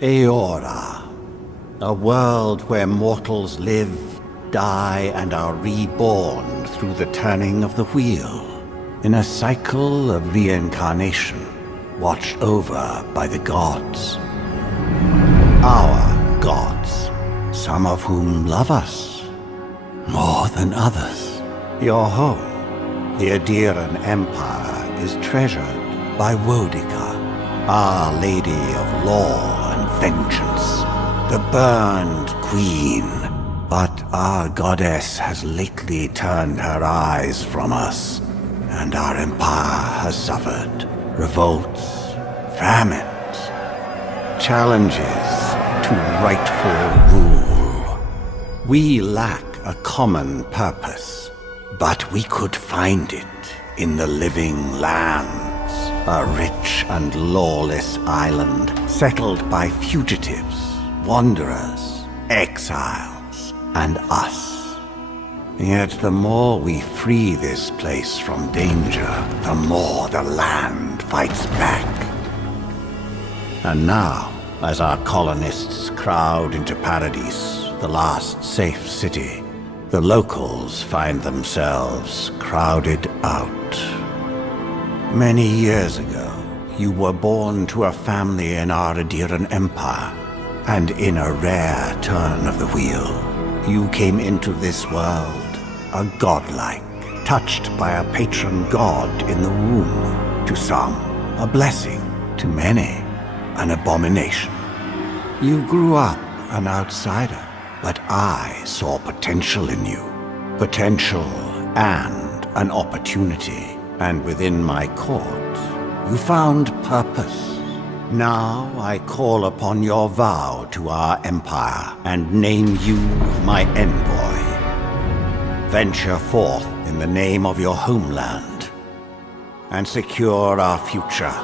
Eora, a world where mortals live, die, and are reborn through the turning of the wheel, in a cycle of reincarnation, watched over by the gods. Our gods, some of whom love us more than others. Your home, the Adiran Empire, is treasured by Wodica, Our Lady of Law and Vengeance, the Burned Queen. But our goddess has lately turned her eyes from us, and our empire has suffered revolts, famines, challenges to rightful rule. We lack a common purpose, but we could find it in the living lands, a rich and lawless island settled by fugitives, wanderers, exiles, and us. Yet the more we free this place from danger, the more the land fights back. And now, as our colonists crowd into Paradise, the last safe city, the locals find themselves crowded out. Many years ago, you were born to a family in our Adiran Empire, and in a rare turn of the wheel, you came into this world a godlike, touched by a patron god in the womb. To some, a blessing; to many, an abomination. You grew up an outsider, but I saw potential in you. Potential and an opportunity. And within my court, you found purpose. Now I call upon your vow to our empire and name you my envoy. Venture forth in the name of your homeland and secure our future.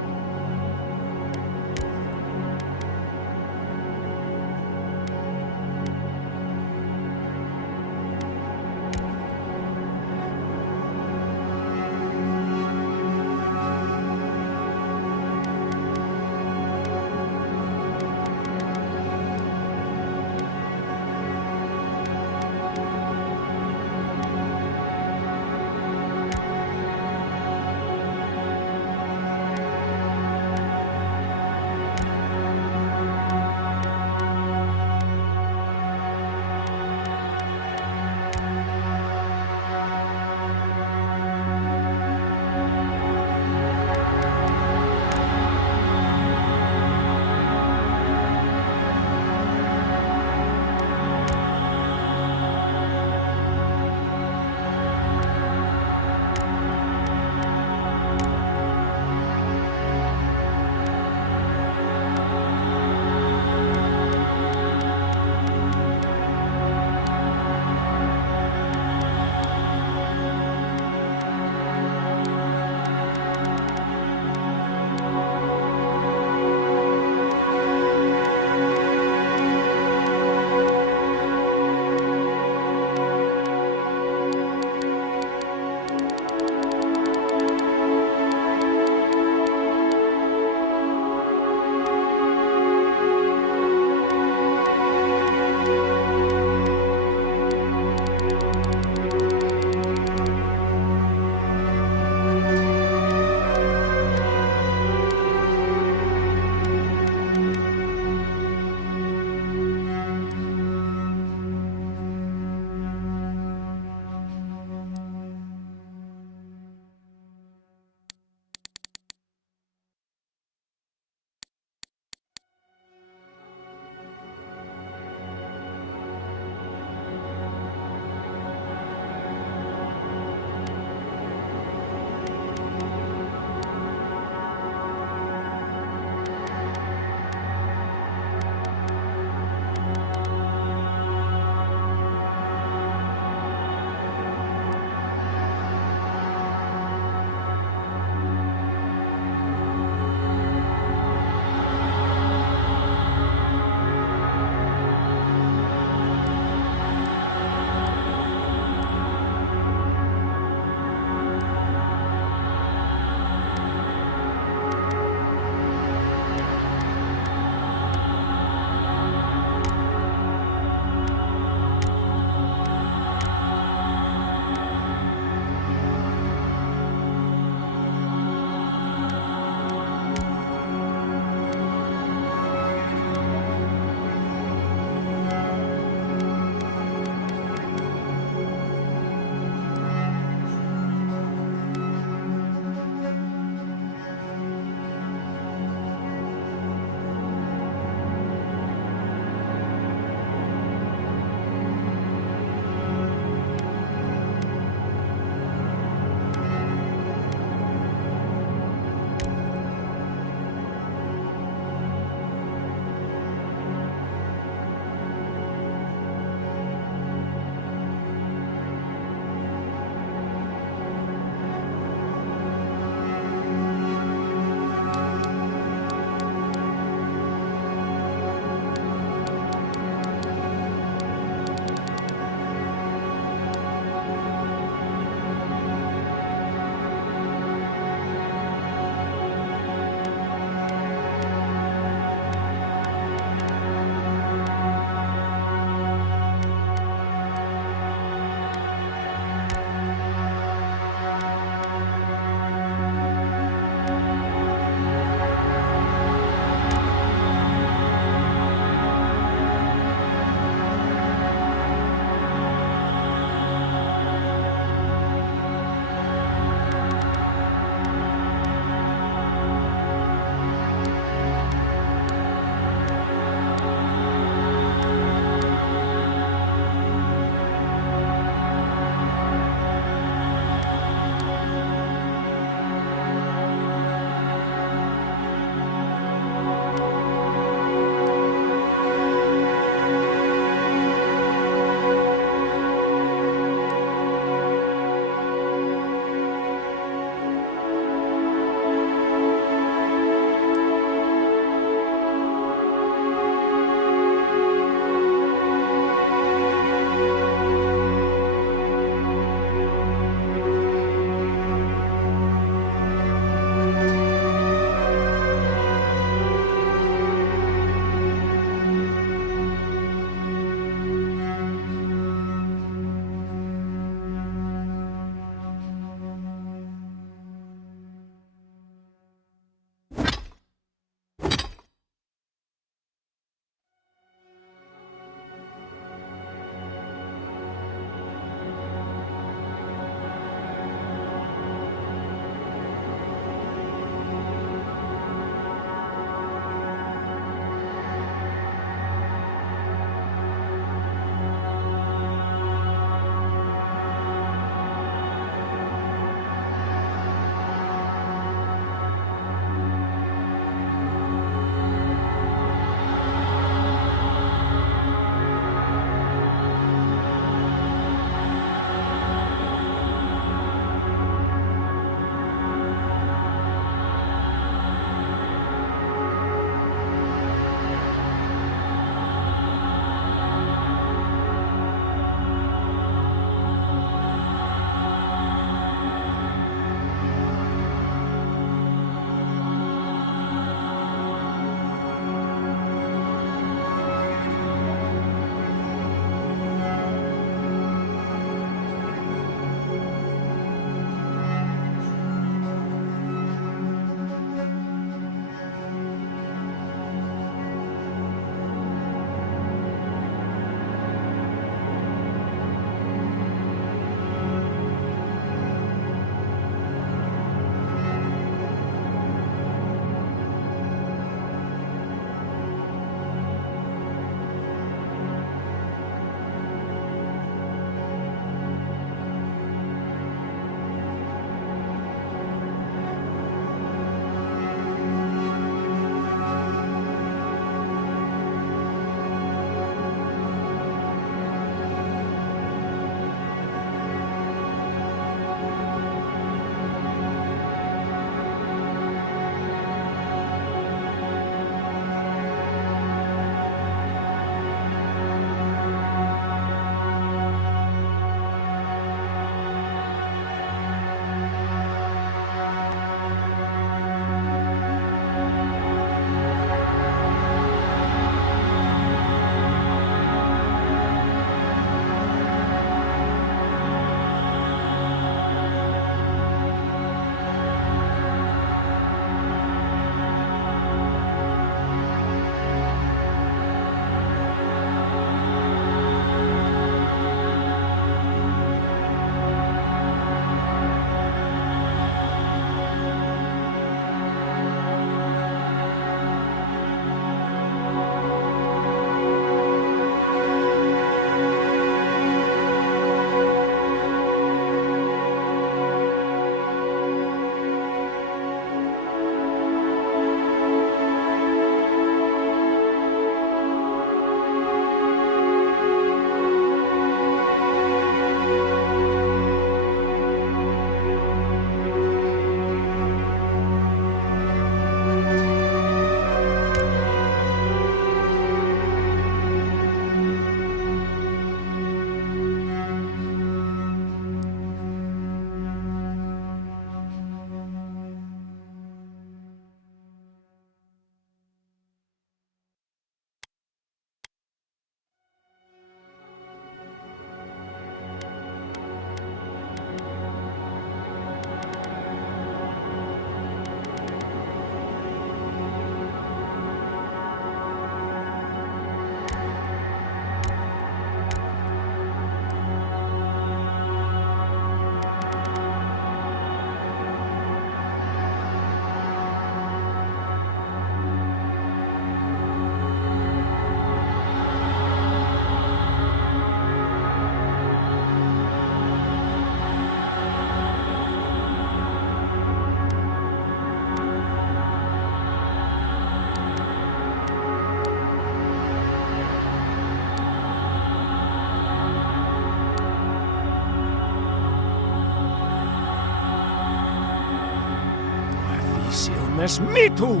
Silmes mitu!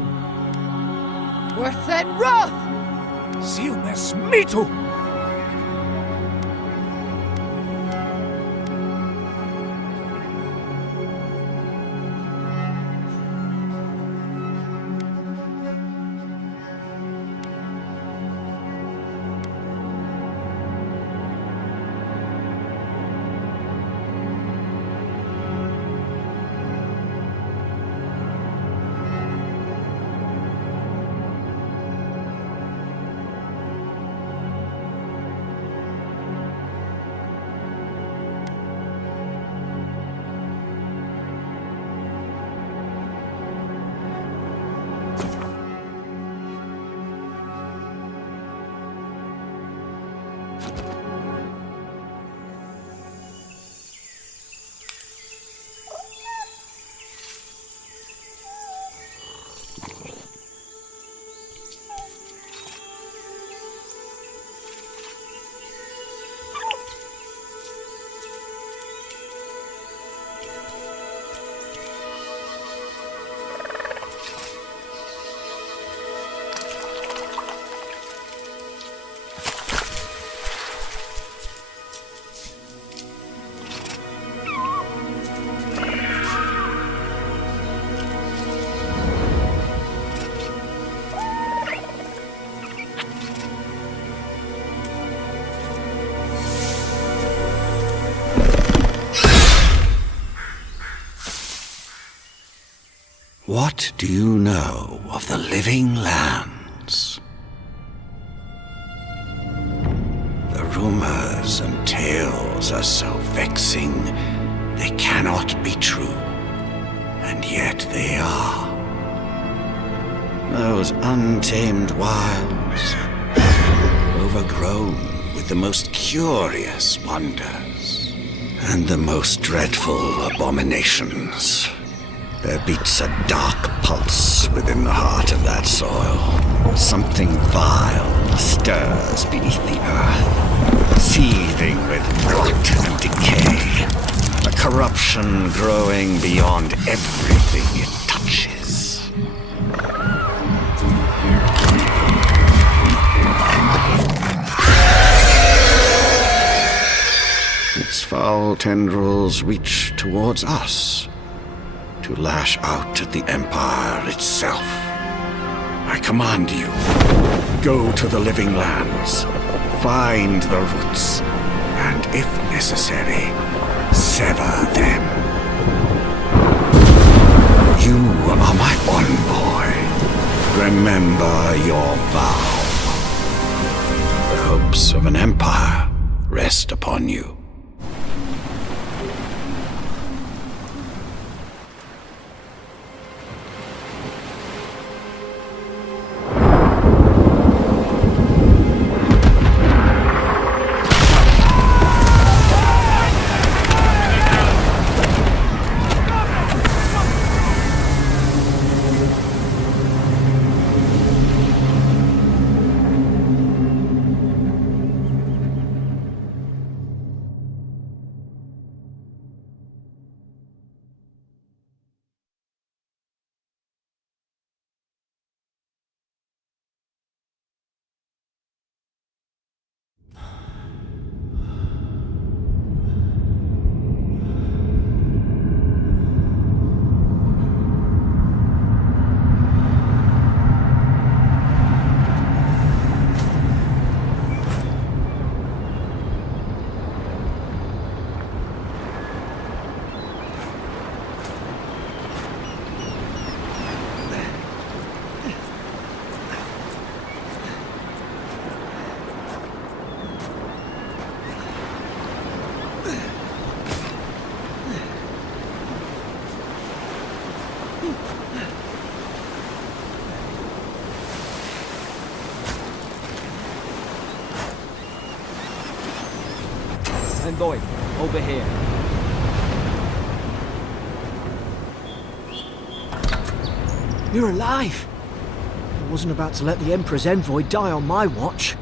Wrthen roth! Silmes mitu! What do you know of the living lands? The rumors and tales are so vexing, they cannot be true, and yet they are. Those untamed wilds, overgrown with the most curious wonders, and the most dreadful abominations. There beats a dark pulse within the heart of that soil. Something vile stirs beneath the earth, seething with rot and decay. A corruption growing beyond everything it touches. Its foul tendrils reach towards us, to lash out at the Empire itself. I command you, go to the living lands, find the roots, and if necessary, sever them. You are my envoy. Remember your vow. The hopes of an empire rest upon you. Envoy, over here. You're alive! I wasn't about to let the Emperor's envoy die on my watch.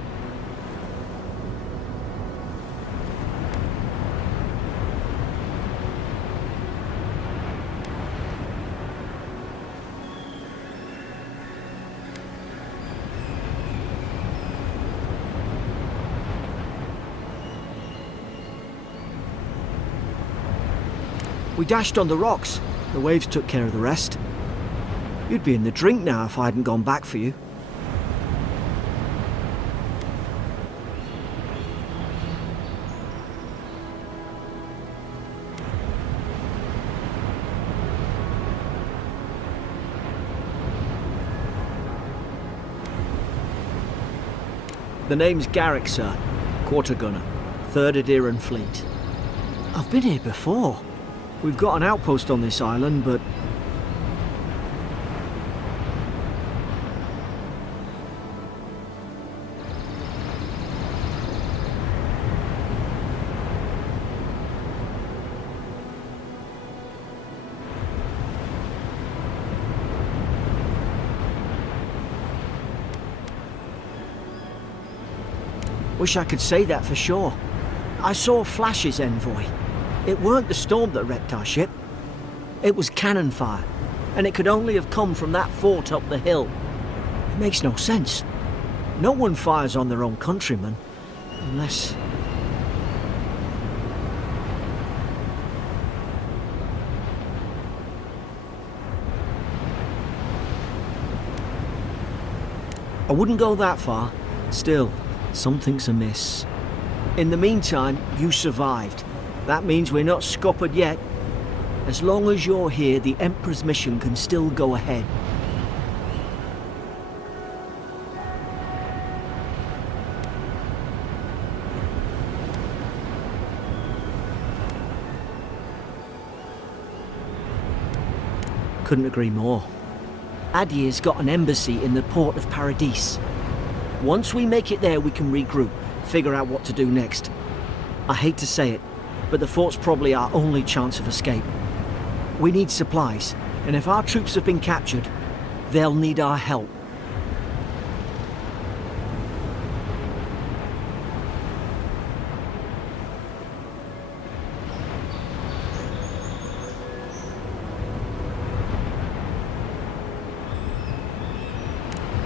We dashed on the rocks. The waves took care of the rest. You'd be in the drink now if I hadn't gone back for you. The name's Garrick, sir. Quarter gunner. 3rd Adheran Fleet. I've been here before. We've got an outpost on this island, but... Wish I could say that for sure. I saw flashes, Envoy. It weren't the storm that wrecked our ship. It was cannon fire, and it could only have come from that fort up the hill. It makes no sense. No one fires on their own countrymen, unless... I wouldn't go that far. Still, something's amiss. In the meantime, you survived. That means we're not scuppered yet. As long as you're here, the Emperor's mission can still go ahead. Couldn't agree more. Adir's got an embassy in the port of Paradis. Once we make it there, we can regroup, figure out what to do next. I hate to say it, but the fort's probably our only chance of escape. We need supplies, and if our troops have been captured, they'll need our help.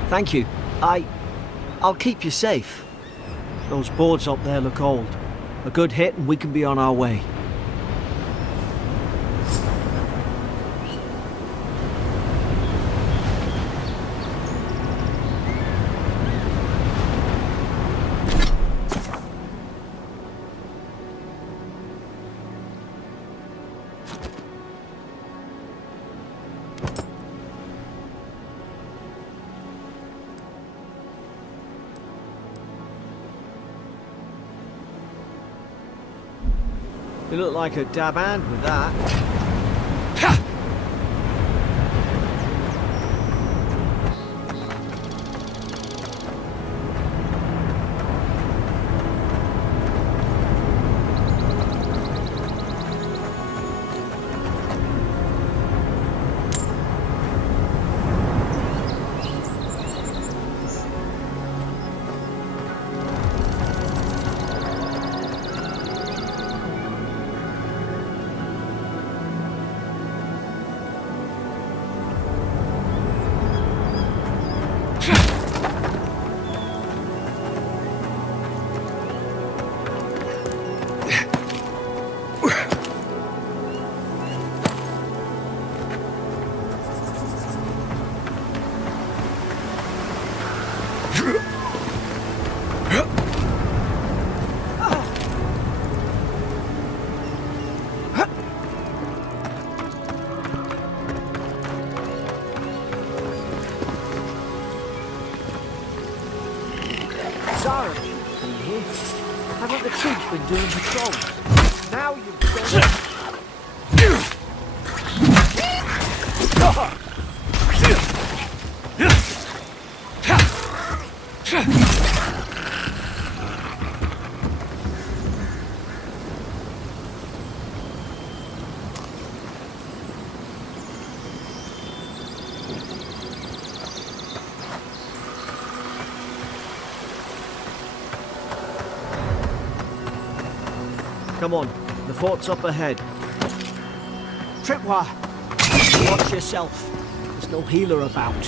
Thank you. I'll keep you safe. Those boards up there look old. A good hit and we can be on our way. You look like a dab hand with that. Haven't the troops been doing patrols? Now you've done it. Come on, the fort's up ahead. Tripwire, watch yourself. There's no healer about.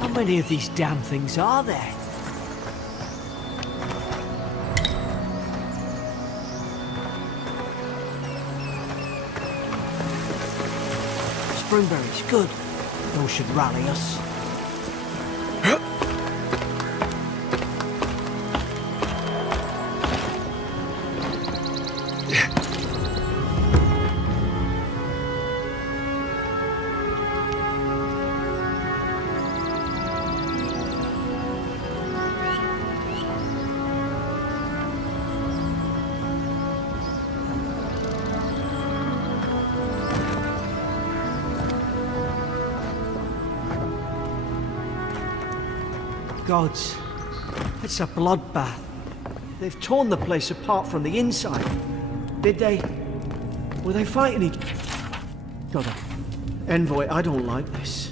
How many of these damn things are there? Springberries, good. Those should rally us. Gods, it's a bloodbath. They've torn the place apart from the inside. Did they? Were they fighting each... God, Envoy, I don't like this.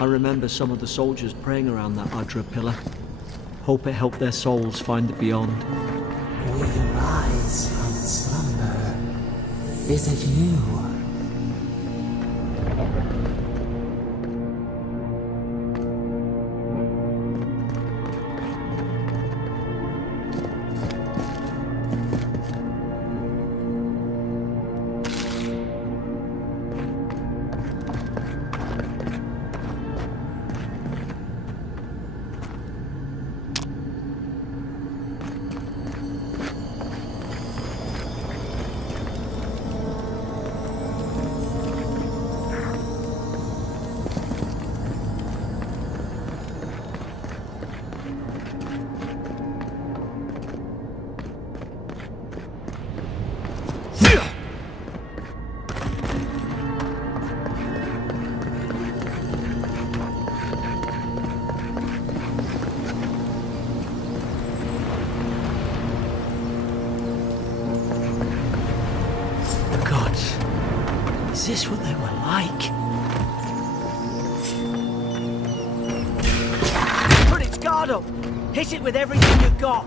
I remember some of the soldiers praying around that Adra pillar. Hope it helped their souls find the beyond. We rise from slumber. Is it you? Is this what they were like? Put its guard up! Hit it with everything you've got!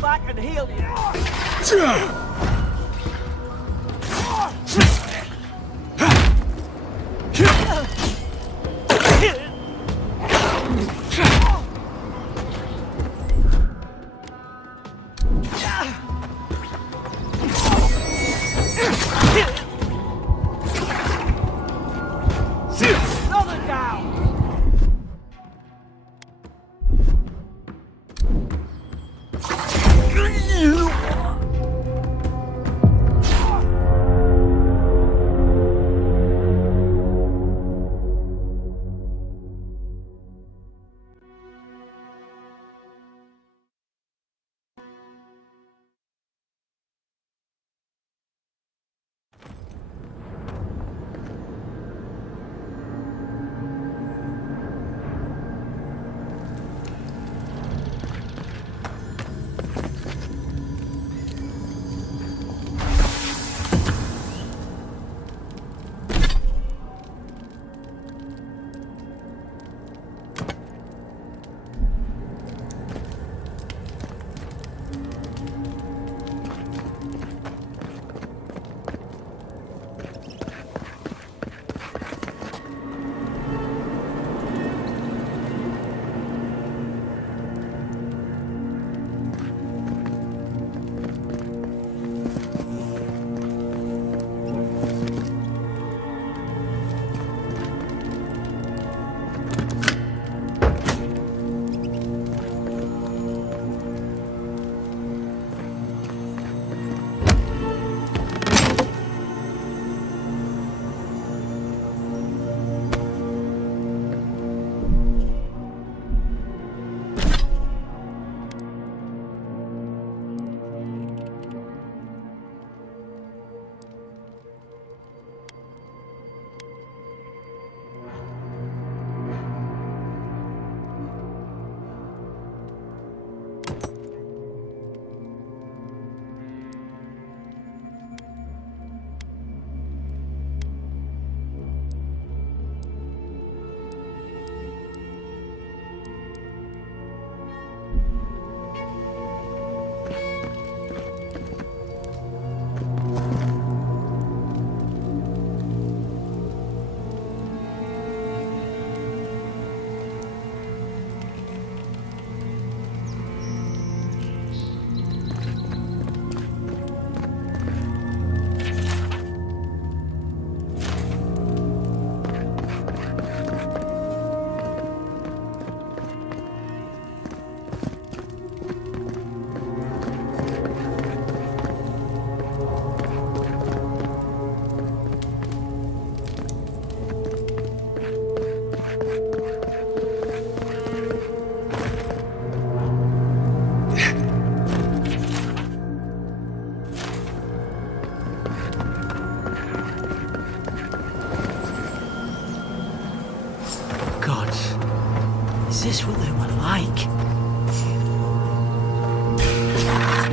Back and heal you.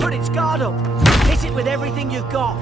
put its guard up. Hit it with everything you've got.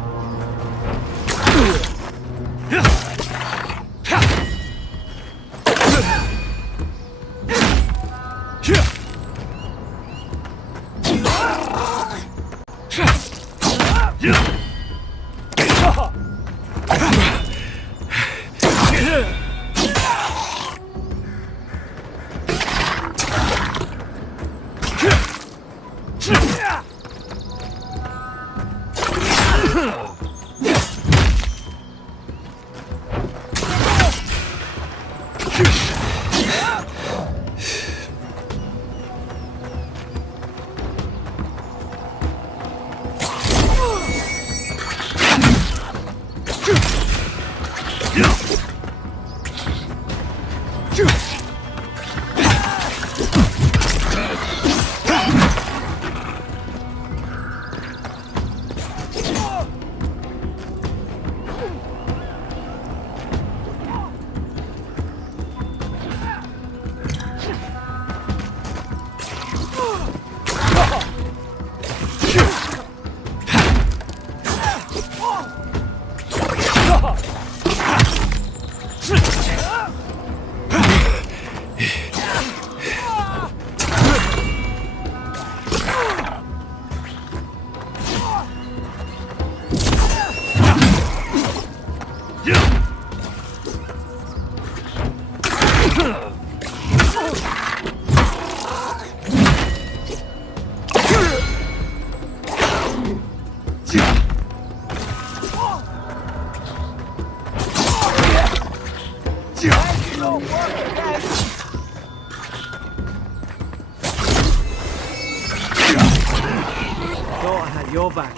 Thought I had your back.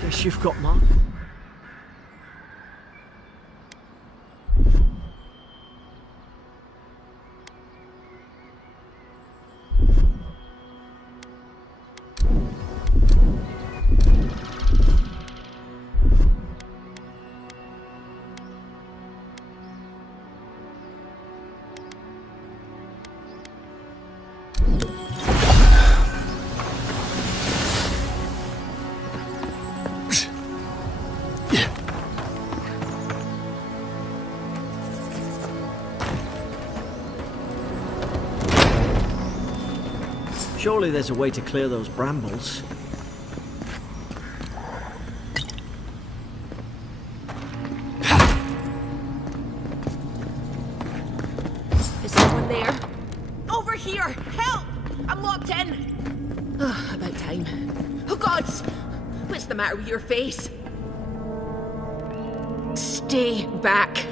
Guess you've got mine. Surely there's a way to clear those brambles. Is someone there? Over here! Help! I'm locked in! Oh, about time. Oh, gods! What's the matter with your face? Stay back.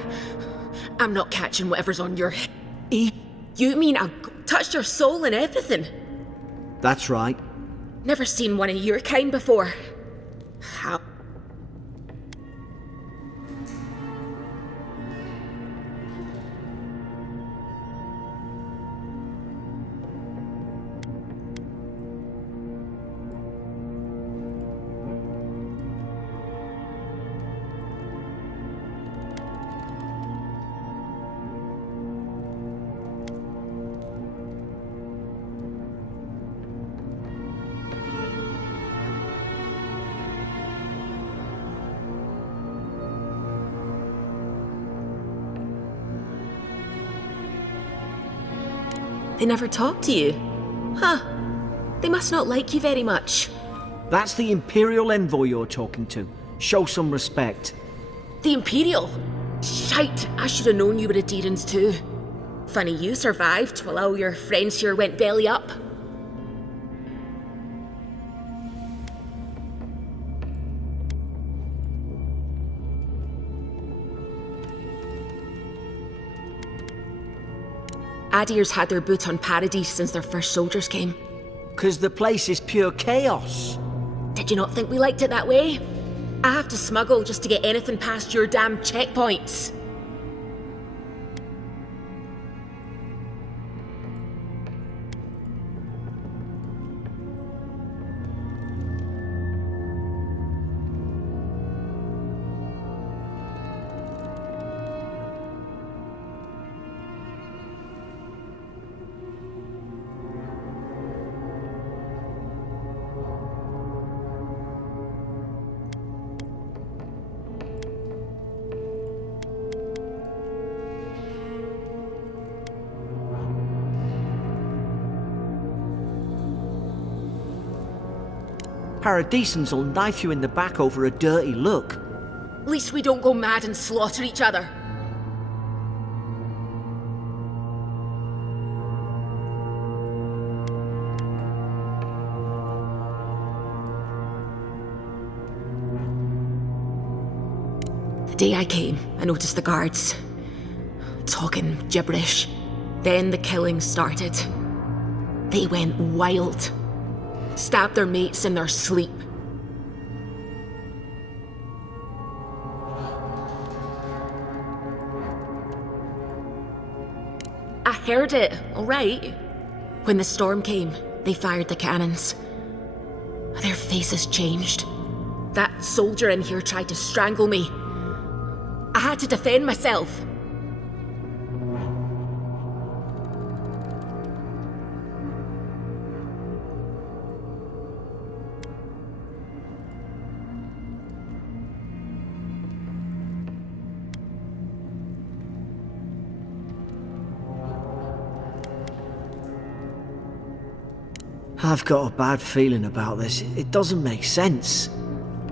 I'm not catching whatever's on your head. You mean I touched your soul and everything? That's right. Never seen one of your kind before. How? They never talk to you? Huh. They must not like you very much. That's the Imperial envoy you're talking to. Show some respect. The Imperial? Shite, I should have known you were a Deerans too. Funny you survived while all your friends here went belly up. Adir's had their boot on Paradise since their first soldiers came. 'Cause the place is pure chaos. Did you not think we liked it that way? I have to smuggle just to get anything past your damn checkpoints. Paradisans will knife you in the back over a dirty look. At least we don't go mad and slaughter each other. The day I came, I noticed the guards talking gibberish. Then the killing started. They went wild. Stabbed their mates in their sleep. I heard it, all right. When the storm came, they fired the cannons. Their faces changed. That soldier in here tried to strangle me. I had to defend myself. I've got a bad feeling about this. It doesn't make sense.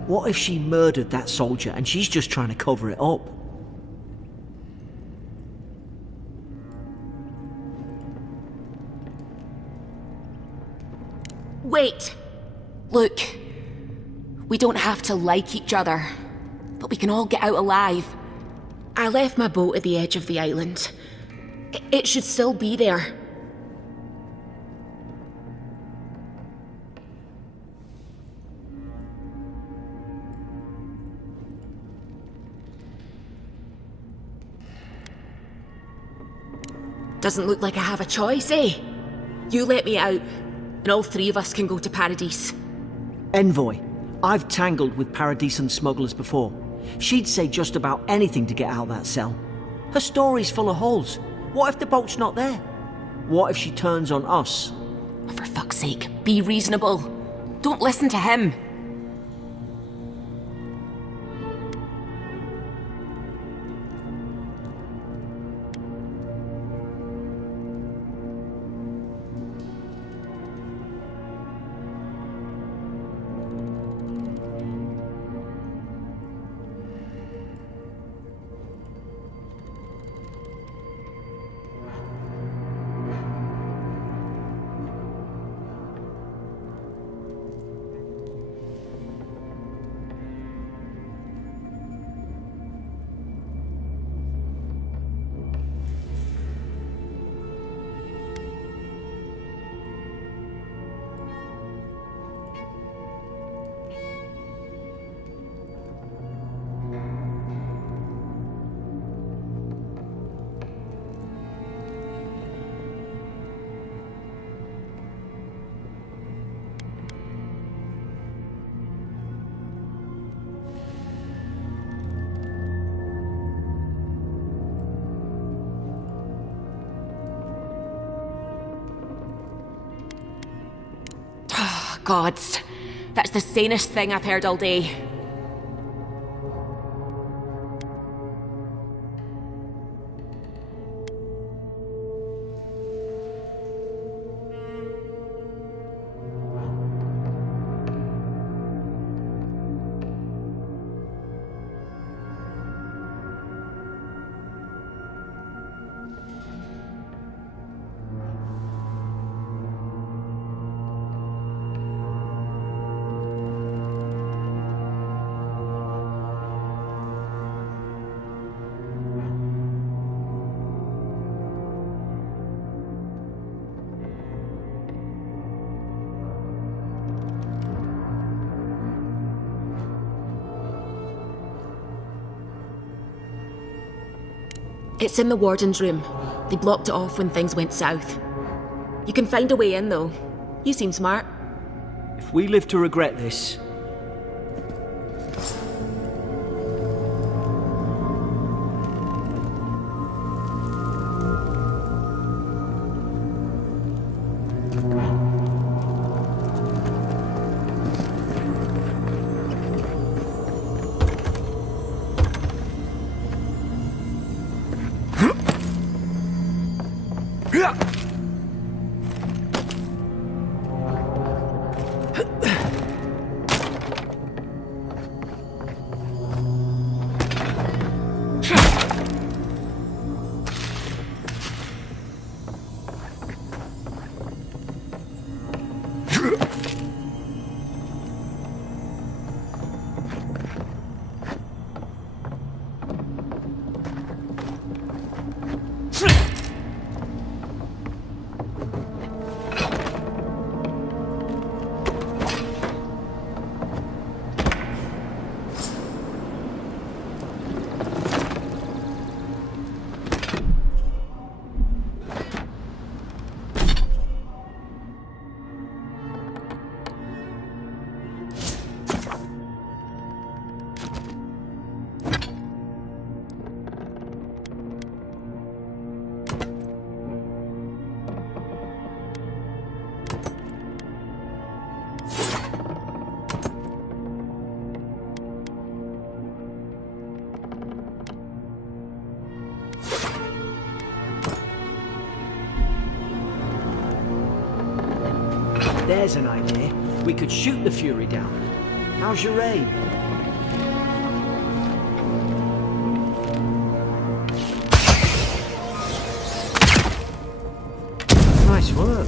What if she murdered that soldier and she's just trying to cover it up? Wait. Look. We don't have to like each other, but we can all get out alive. I left my boat at the edge of the island. It should still be there. Doesn't look like I have a choice, eh? You let me out, and all three of us can go to Paradise. Envoy, I've tangled with Paradisan smugglers before. She'd say just about anything to get out of that cell. Her story's full of holes. What if the boat's not there? What if she turns on us? For fuck's sake, be reasonable. Don't listen to him. Gods, that's the sanest thing I've heard all day. It's in the warden's room. They blocked it off when things went south. You can find a way in, though. You seem smart. If we live to regret this... Here's an idea. We could shoot the Fury down. How's your aim? Nice work.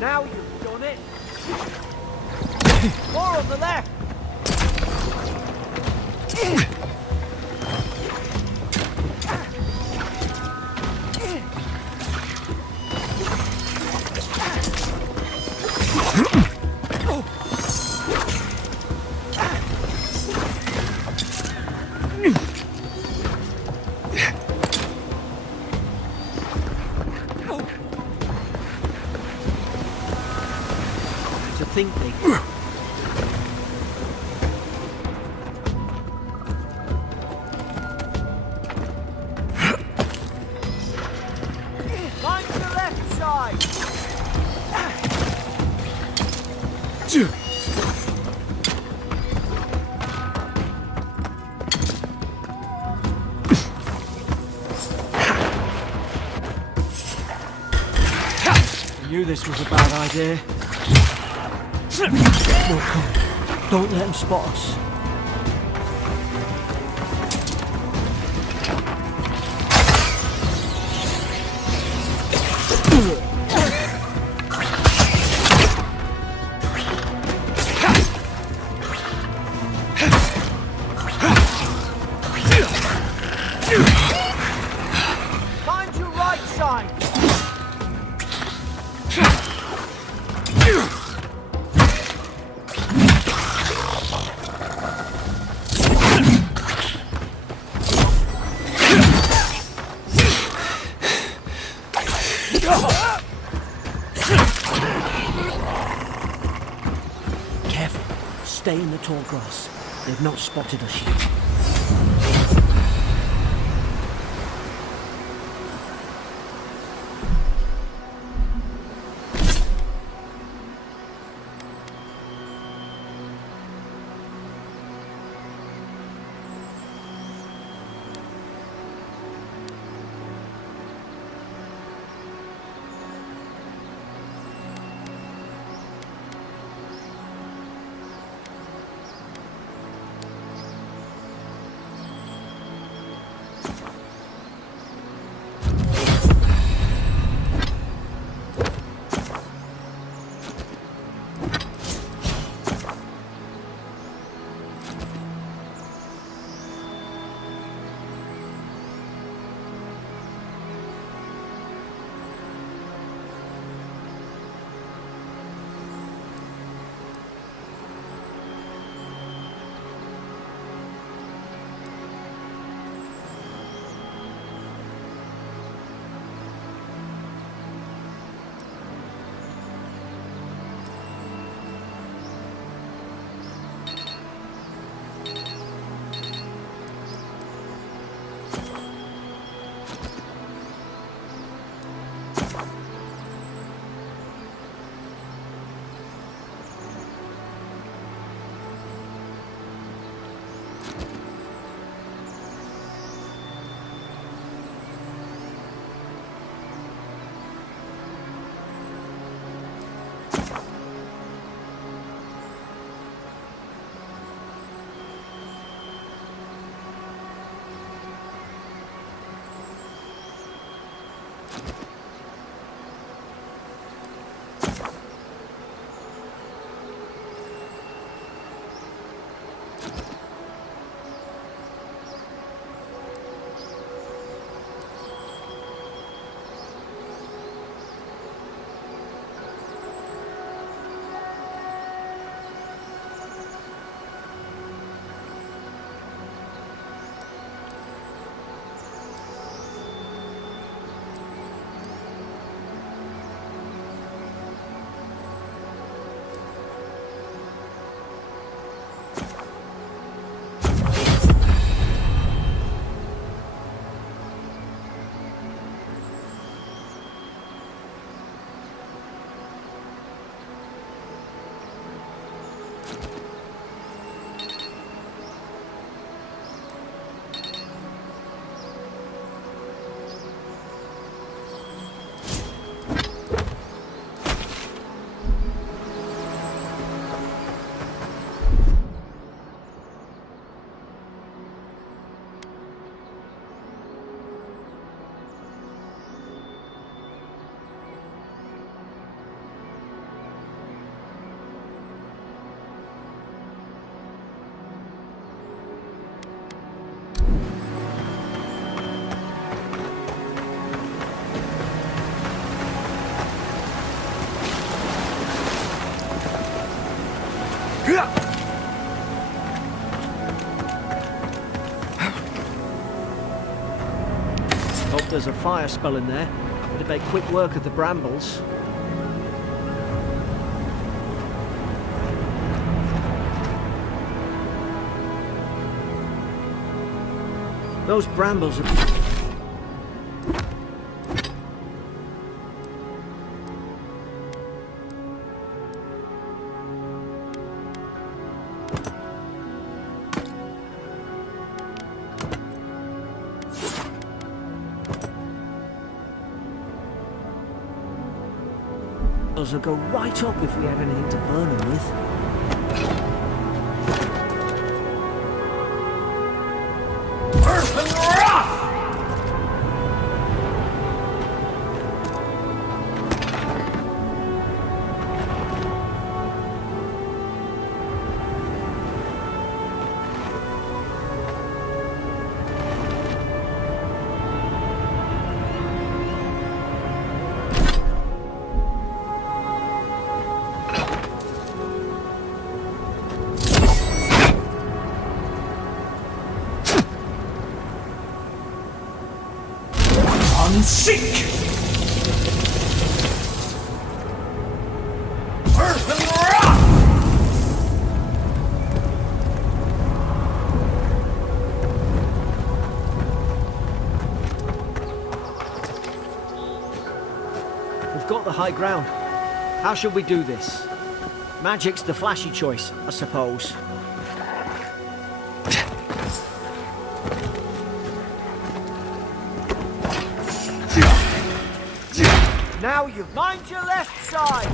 Now you've done it. More on the left. To think they... Line to the left side. I knew this was a bad idea. No, come. Don't let them spot us. Find your right side. Careful. Stay in the tall grass. They've not spotted us yet. Hope there's a fire spell in there. It'd make quick work of the brambles. Those brambles are... Those will go right up if we had anything to burn them with. Seek! Earth and rock! We've got the high ground. How should we do this? Magic's the flashy choice, I suppose. Now you mind your left side!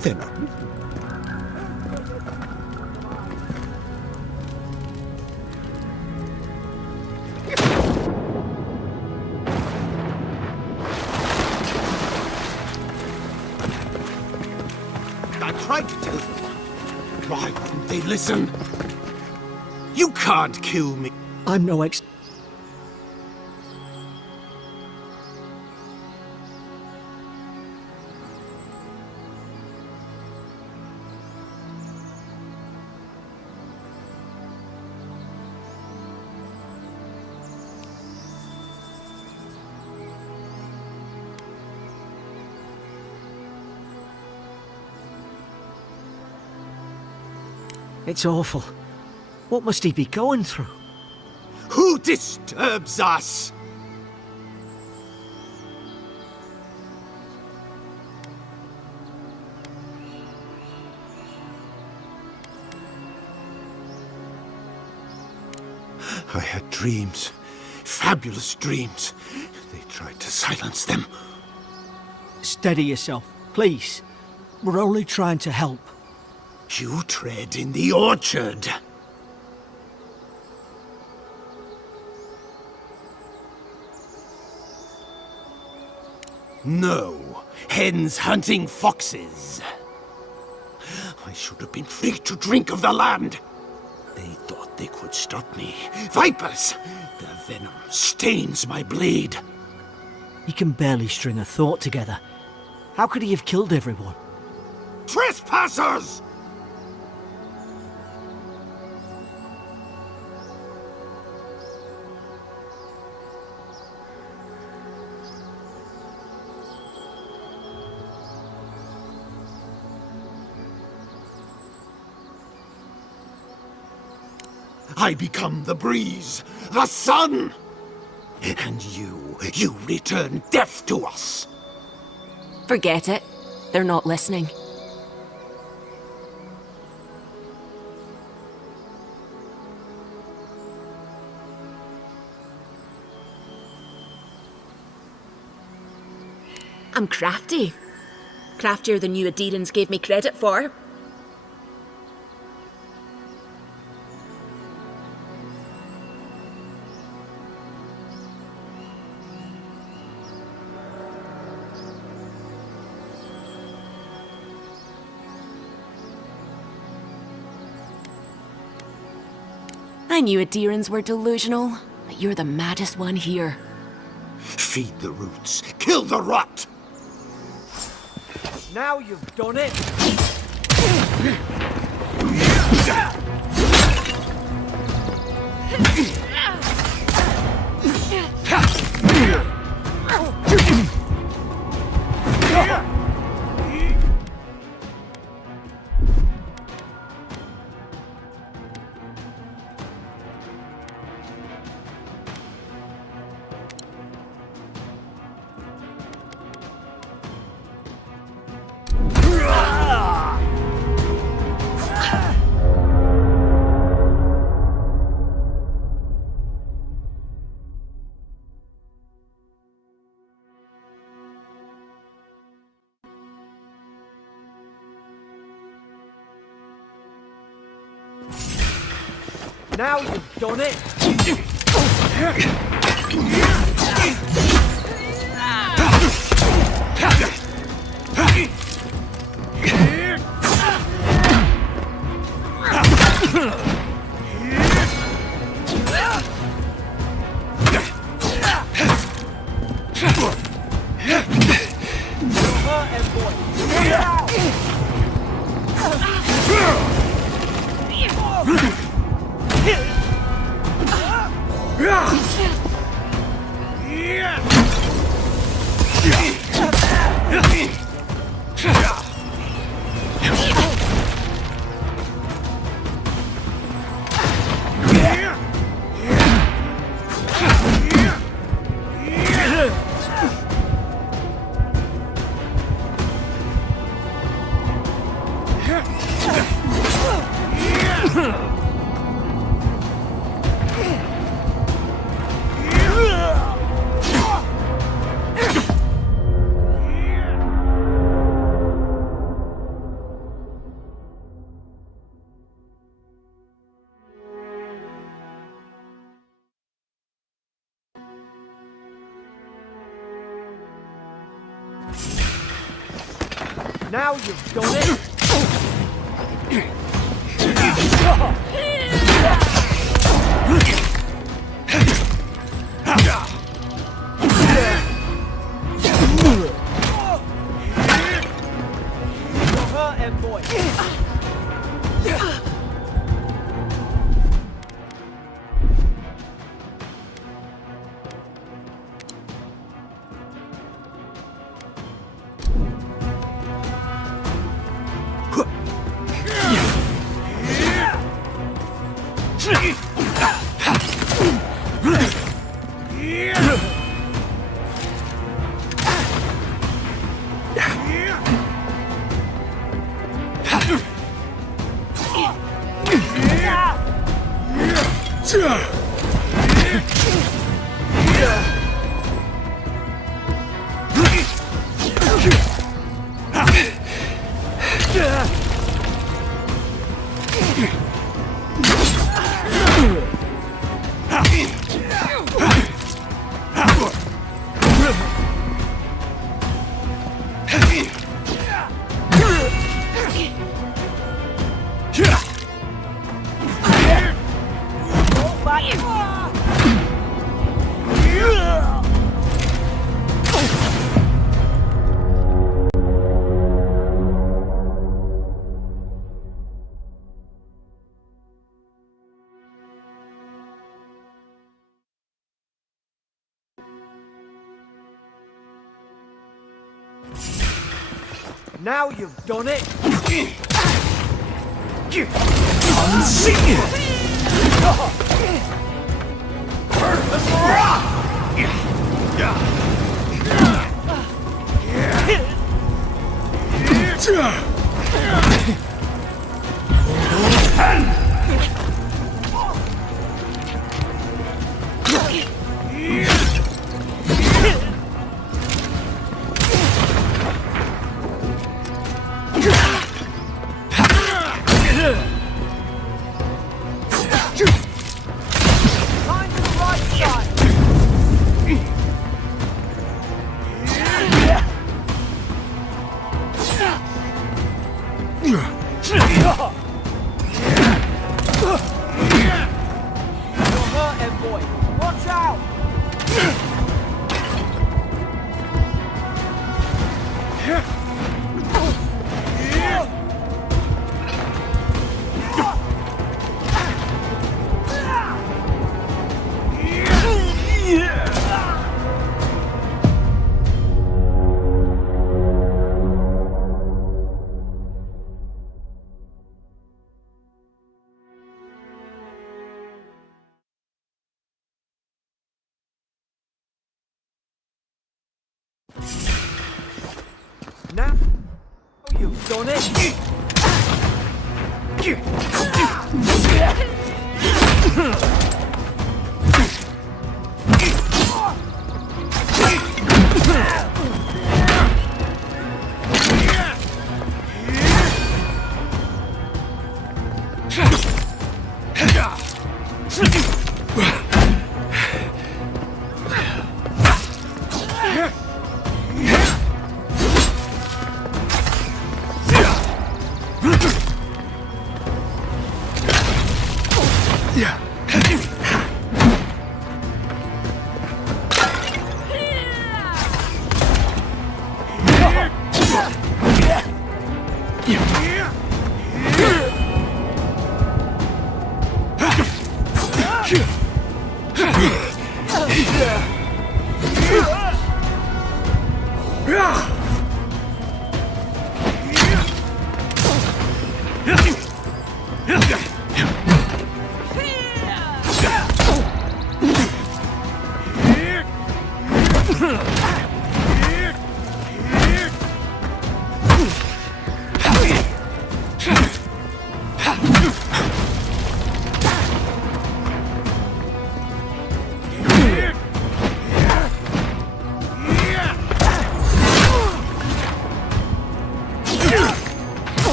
They're not. I tried to tell them. Why wouldn't they listen? You can't kill me. I'm no ex... It's awful. What must he be going through? Who disturbs us? I had dreams. Fabulous dreams. They tried to silence them. Steady yourself, please. We're only trying to help. You tread in the orchard. No, hens hunting foxes. I should have been free to drink of the land. They thought they could stop me. Vipers! The venom stains my blade. He can barely string a thought together. How could he have killed everyone? Trespassers! I become the breeze, the sun! And you return death to us! Forget it. They're not listening. I'm crafty. Craftier than you Adirans gave me credit for. I knew Adirans were delusional, but you're the maddest one here. Feed the roots, kill the rot! Now you've done it! Now you've done it! Now you've done it! You're hurt, Envoy! Now you've done it! Now you've done it!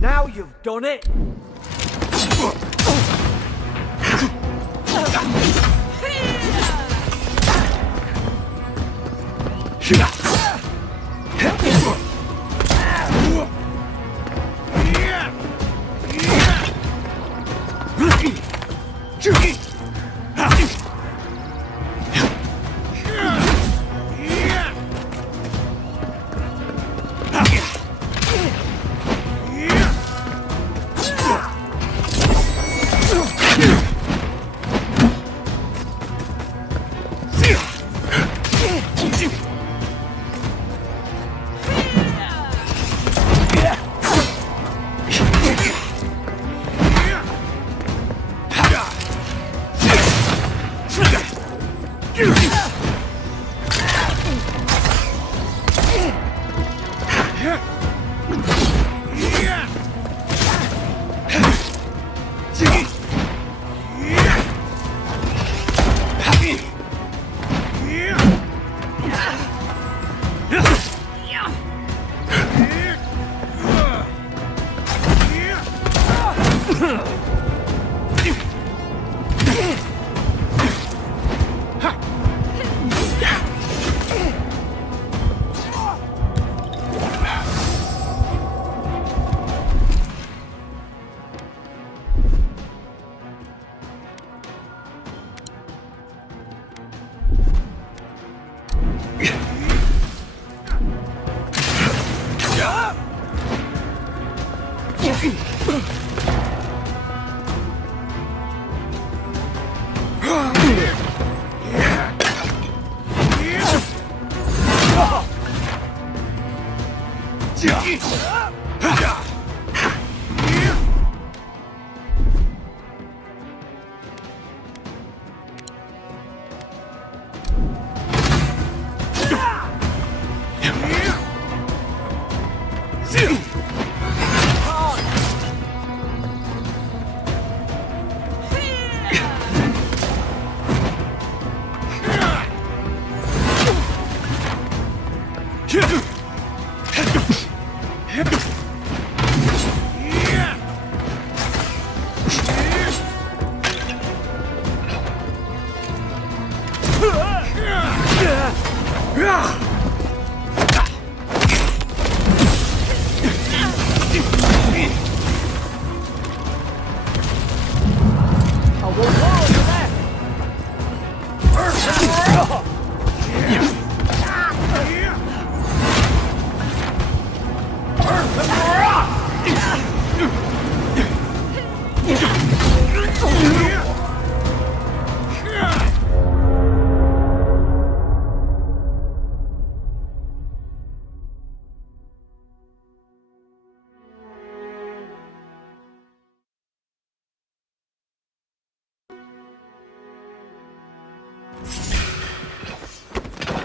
Now you've done it!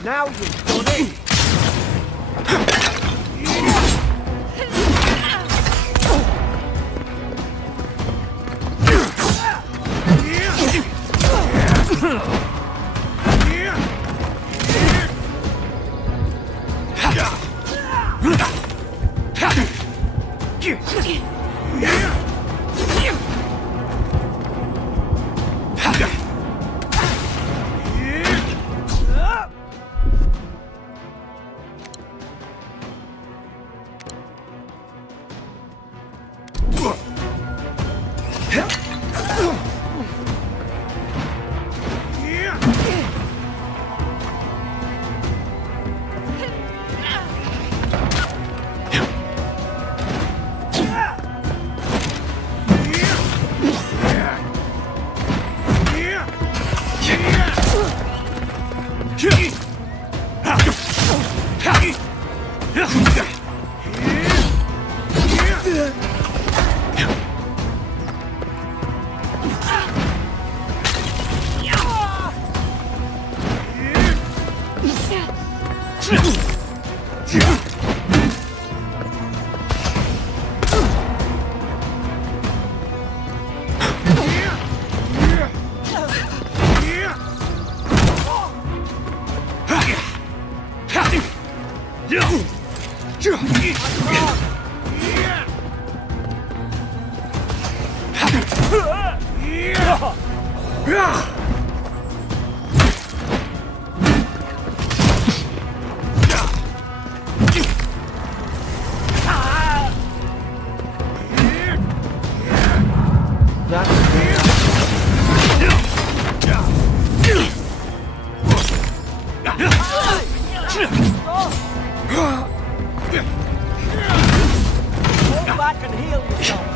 Now you've done it! Fall back and heal yourself.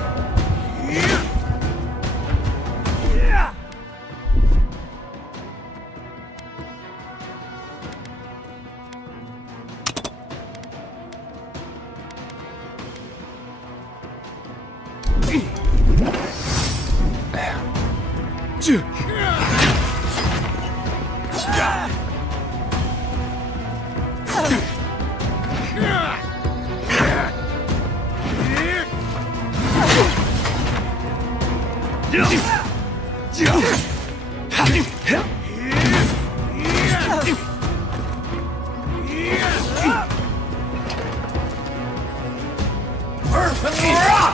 Earth and rock!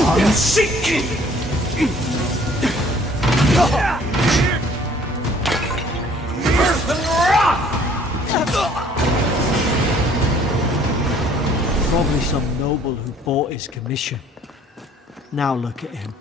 I'm sinking! Earth and rock! Probably some noble who bought his commission. Now look at him.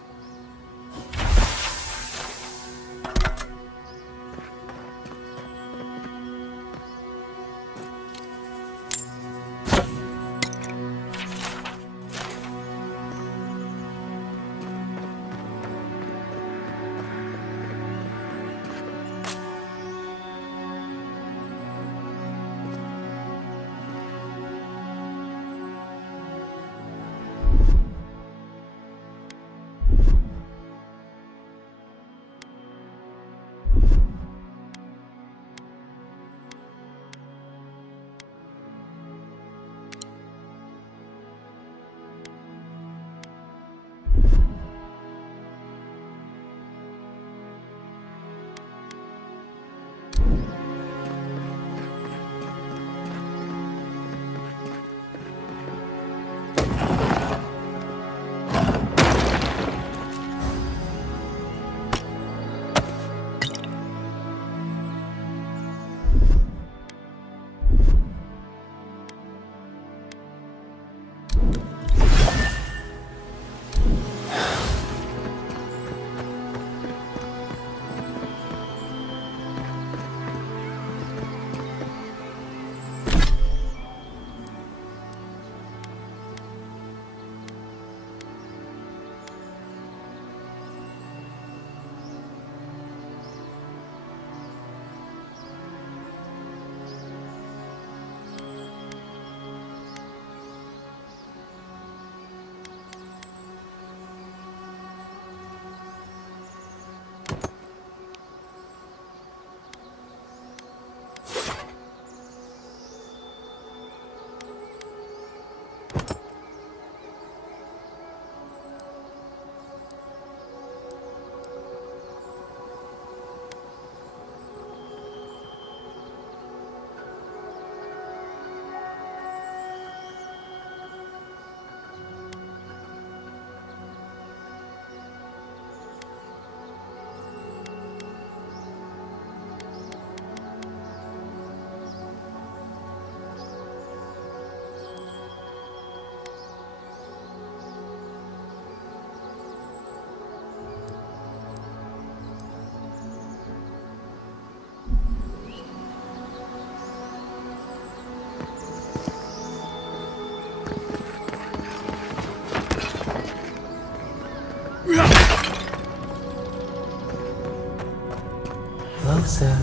Closer,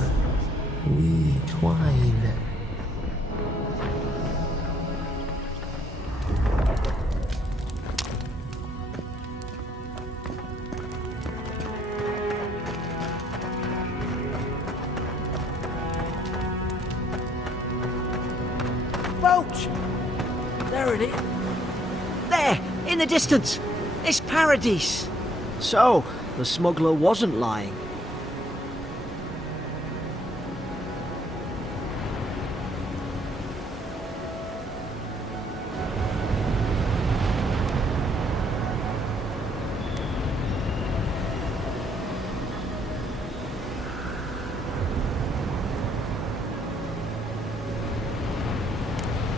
we twine. Boat! There it is. There, in the distance. It's Paradise. So, The smuggler wasn't lying.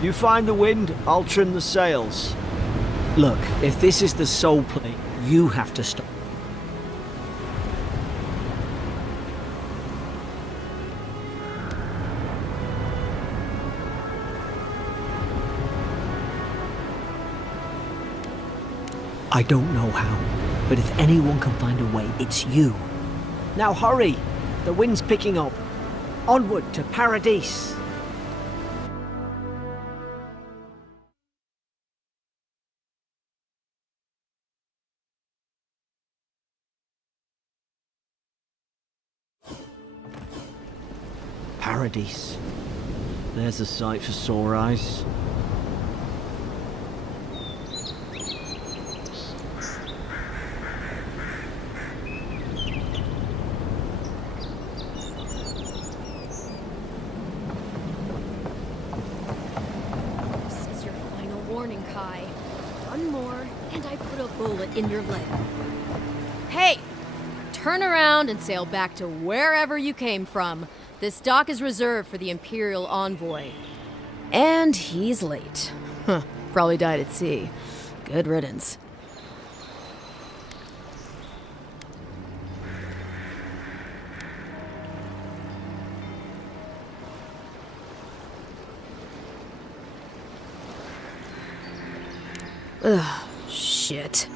You find the wind, I'll trim the sails. Look, if this is the soul plate, you have to stop. I don't know how, but if anyone can find a way, it's you. Now hurry! The wind's picking up. Onward to Paradise. Paradise. There's a sight for sore eyes. This is your final warning, Kai. One more, and I put a bullet in your leg. Hey! Turn around and sail back to wherever you came from. This dock is reserved for the Imperial envoy. And he's late. Huh, probably died at sea. Good riddance. Ugh, shit.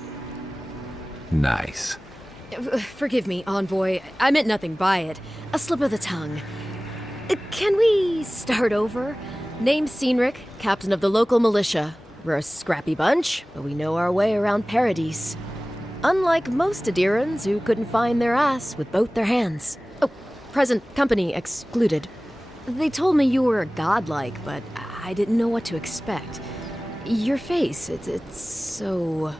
Nice. Forgive me, envoy. I meant nothing by it. A slip of the tongue. Can we start over? Name's Cynric, captain of the local militia. We're a scrappy bunch, but we know our way around Paradise. Unlike most Adirans who couldn't find their ass with both their hands. Oh, present company excluded. They told me you were godlike, but I didn't know what to expect. Your face, it's so...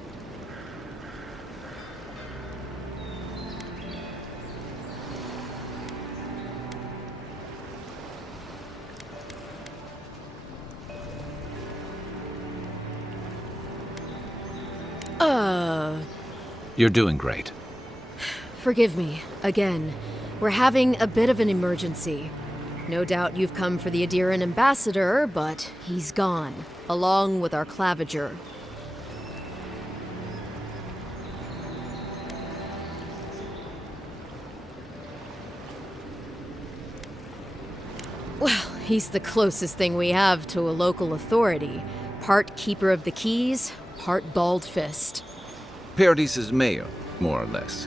You're doing great. Forgive me, again. We're having a bit of an emergency. No doubt you've come for the Adiran ambassador, but he's gone, along with our claviger. Well, he's the closest thing we have to a local authority. Part keeper of the keys, part bald fist. Paradise's mayor, more or less.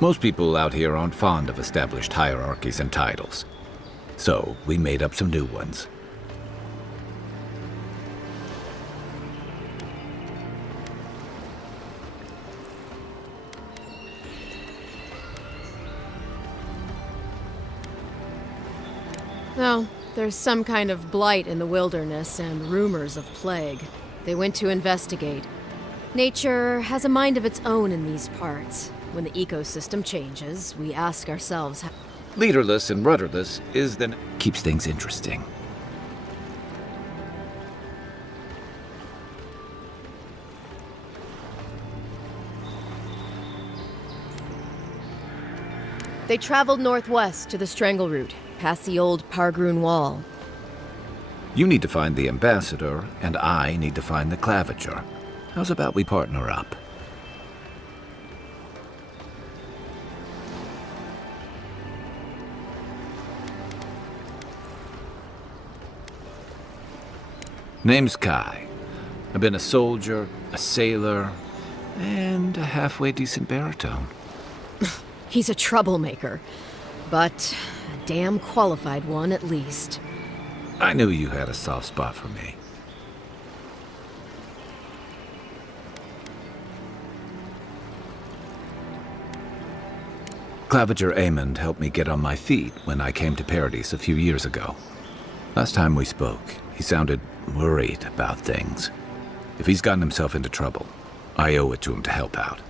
Most people out here aren't fond of established hierarchies and titles. So, we made up some new ones. Well, there's some kind of blight in the wilderness and rumors of plague. They went to investigate. Nature has a mind of its own in these parts. When the ecosystem changes, we ask ourselves how... Leaderless and rudderless is then keeps things interesting. They traveled northwest to the Strangle Route, past the old Pargroon Wall. You need to find the ambassador, and I need to find the claviger. How's about we partner up? Name's Kai. I've been a soldier, a sailor, and a halfway decent baritone. He's a troublemaker, but a damn qualified one at least. I knew you had a soft spot for me. Claviger Amond helped me get on my feet when I came to Paradise a few years ago. Last time we spoke, he sounded worried about things. If he's gotten himself into trouble, I owe it to him to help out.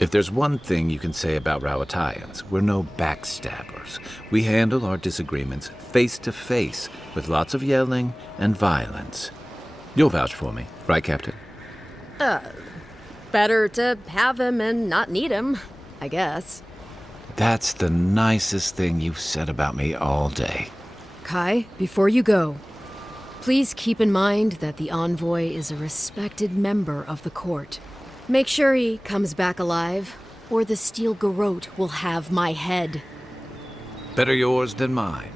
If there's one thing you can say about Rowatayans, we're no backstabbers. We handle our disagreements face to face, with lots of yelling and violence. You'll vouch for me, right, Captain? Better to have him and not need him, I guess. That's the nicest thing you've said about me all day. Kai, before you go, please keep in mind that the envoy is a respected member of the court. Make sure he comes back alive, or the Steel Garrote will have my head. Better yours than mine.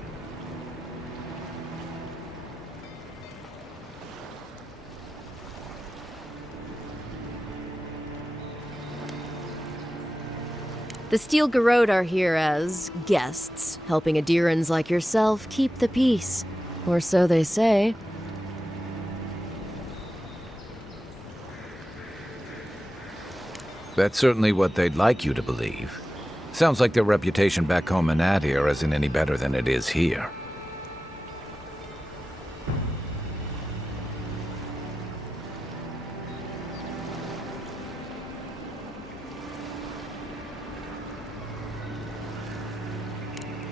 The Steel Garrote are here as guests, helping Adirans like yourself keep the peace. Or so they say. That's certainly what they'd like you to believe. Sounds like their reputation back home in Adir isn't any better than it is here.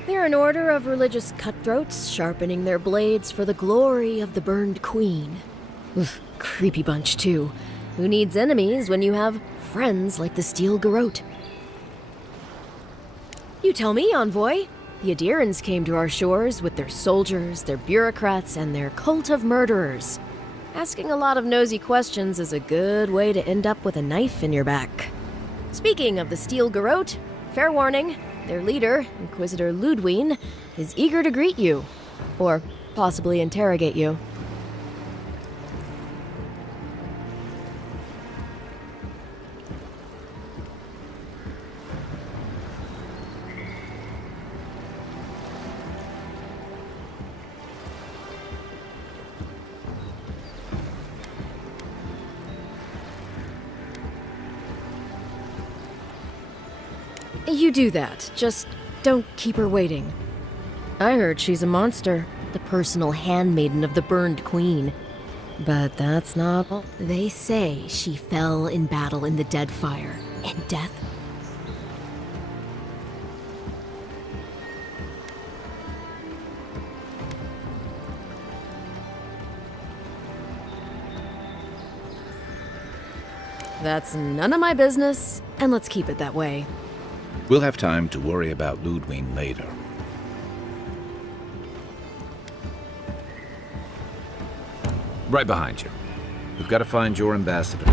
They're an order of religious cutthroats sharpening their blades for the glory of the burned queen. Oof, creepy bunch, too. Who needs enemies when you have friends like the Steel Garrote? You tell me, Envoy. The Adirans came to our shores with their soldiers, their bureaucrats, and their cult of murderers. Asking a lot of nosy questions is a good way to end up with a knife in your back. Speaking of the Steel Garrote, fair warning, their leader, Inquisitor Ludwine, is eager to greet you. Or possibly interrogate you. You do that. Just don't keep her waiting. I heard she's a monster, the personal handmaiden of the burned queen. But that's not all. They say she fell in battle in the Deadfire, and death. That's none of my business, and let's keep it that way. We'll have time to worry about Ludwine later. Right behind you. We've got to find your ambassador.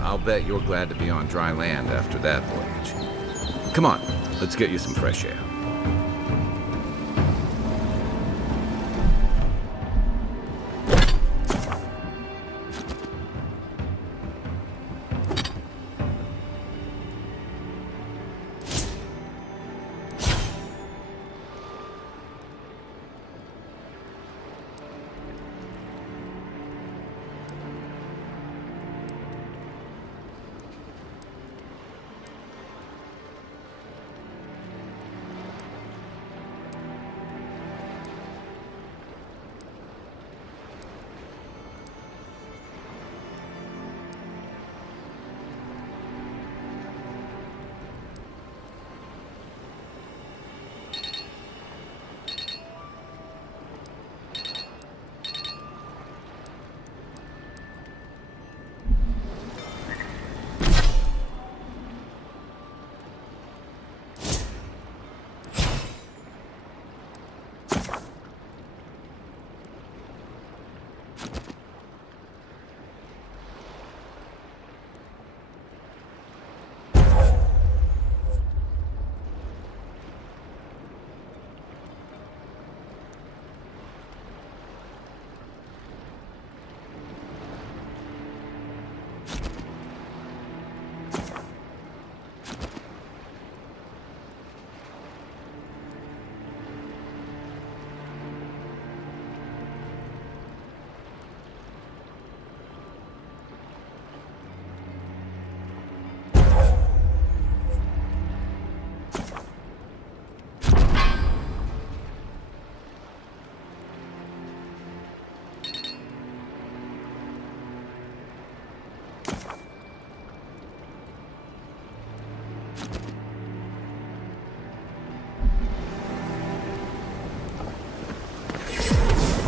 I'll bet you're glad to be on dry land after that voyage. Come on, let's get you some fresh air.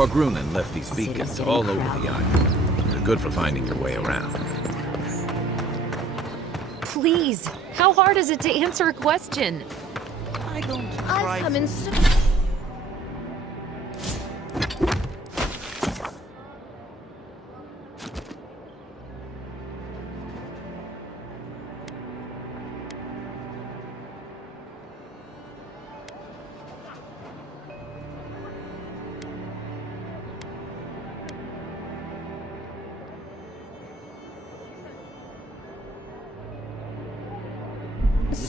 Grunin left these beacons getting all over crowded. the island. They're good for finding your way around. Please, how hard is it to answer a question? I don't I've come in so...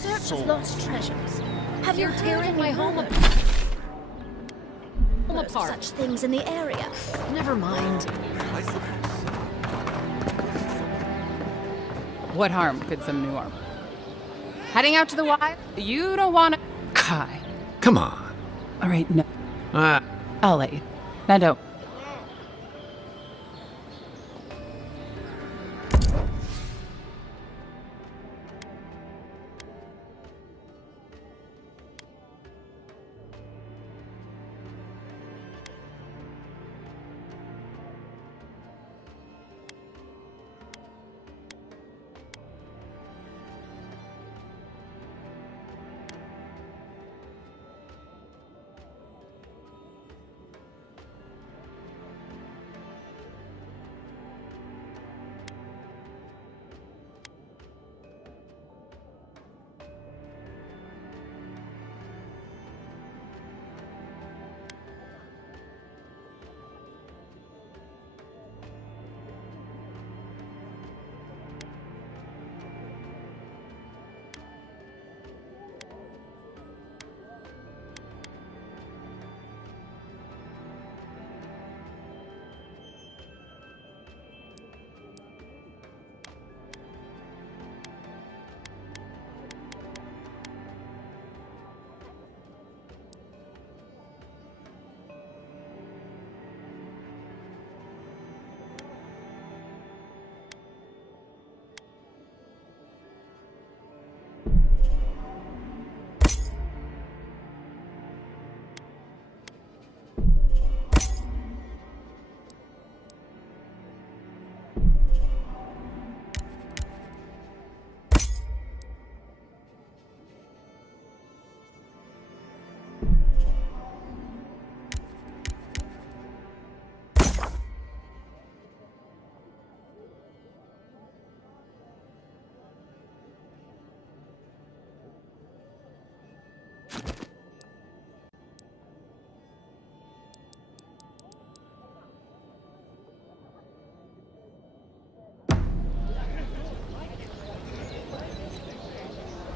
search of lost treasures. Have you You're heard tearing any my home rumors of apart. such things in the area? Never mind. What harm could some new armor? Heading out to the wild? You don't wanna... Kai. Come on. All right, no. Ah, I'll let you. Now don't.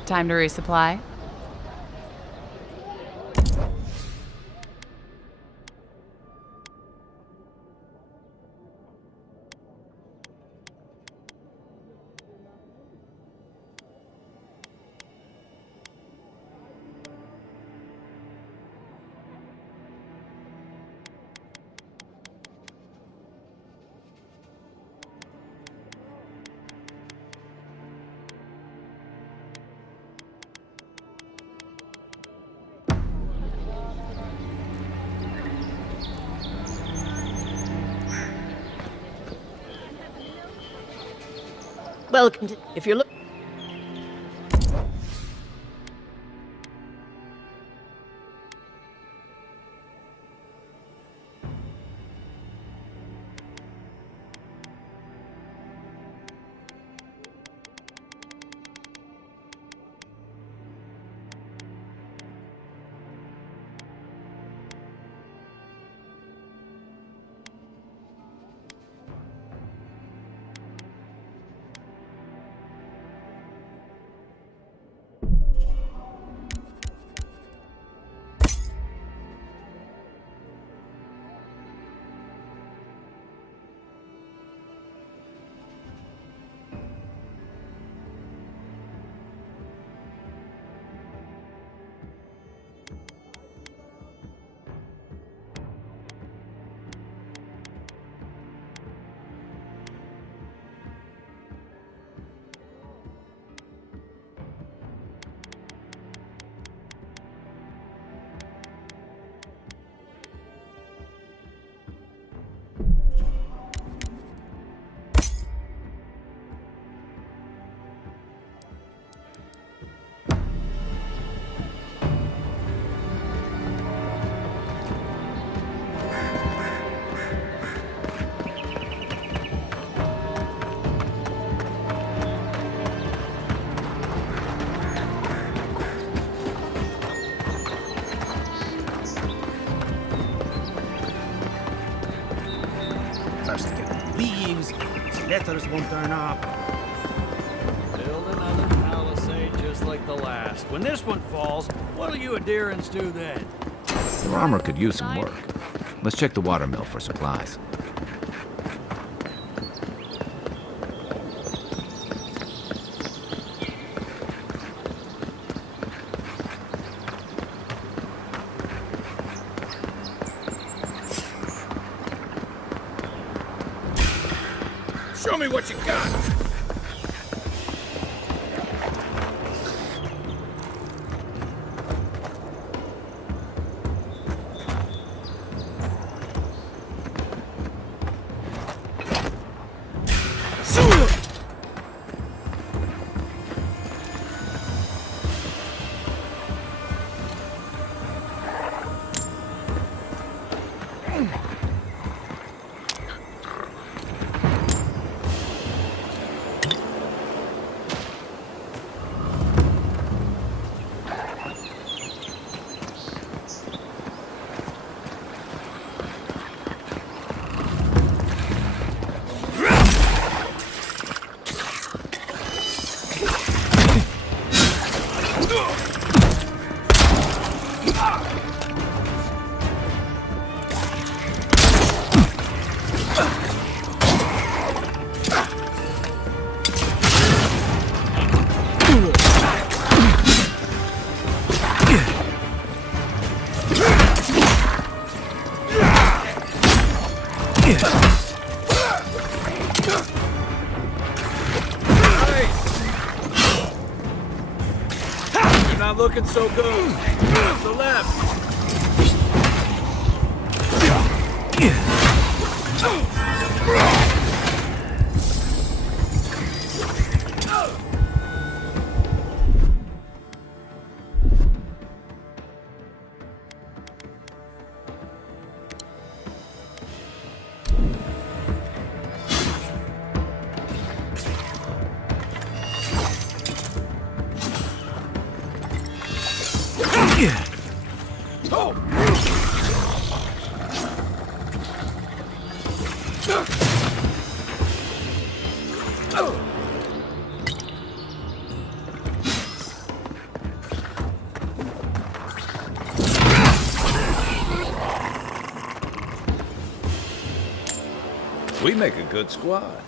Time to resupply? Welcome to... If you're looking... hitters won't turn up. Build another palisade just like the last. When this one falls, what'll you adherents do then? Your armor could use some work. Let's check the watermill for supplies. Show me what you got! You're not looking so good. Off the left. We make a good squad.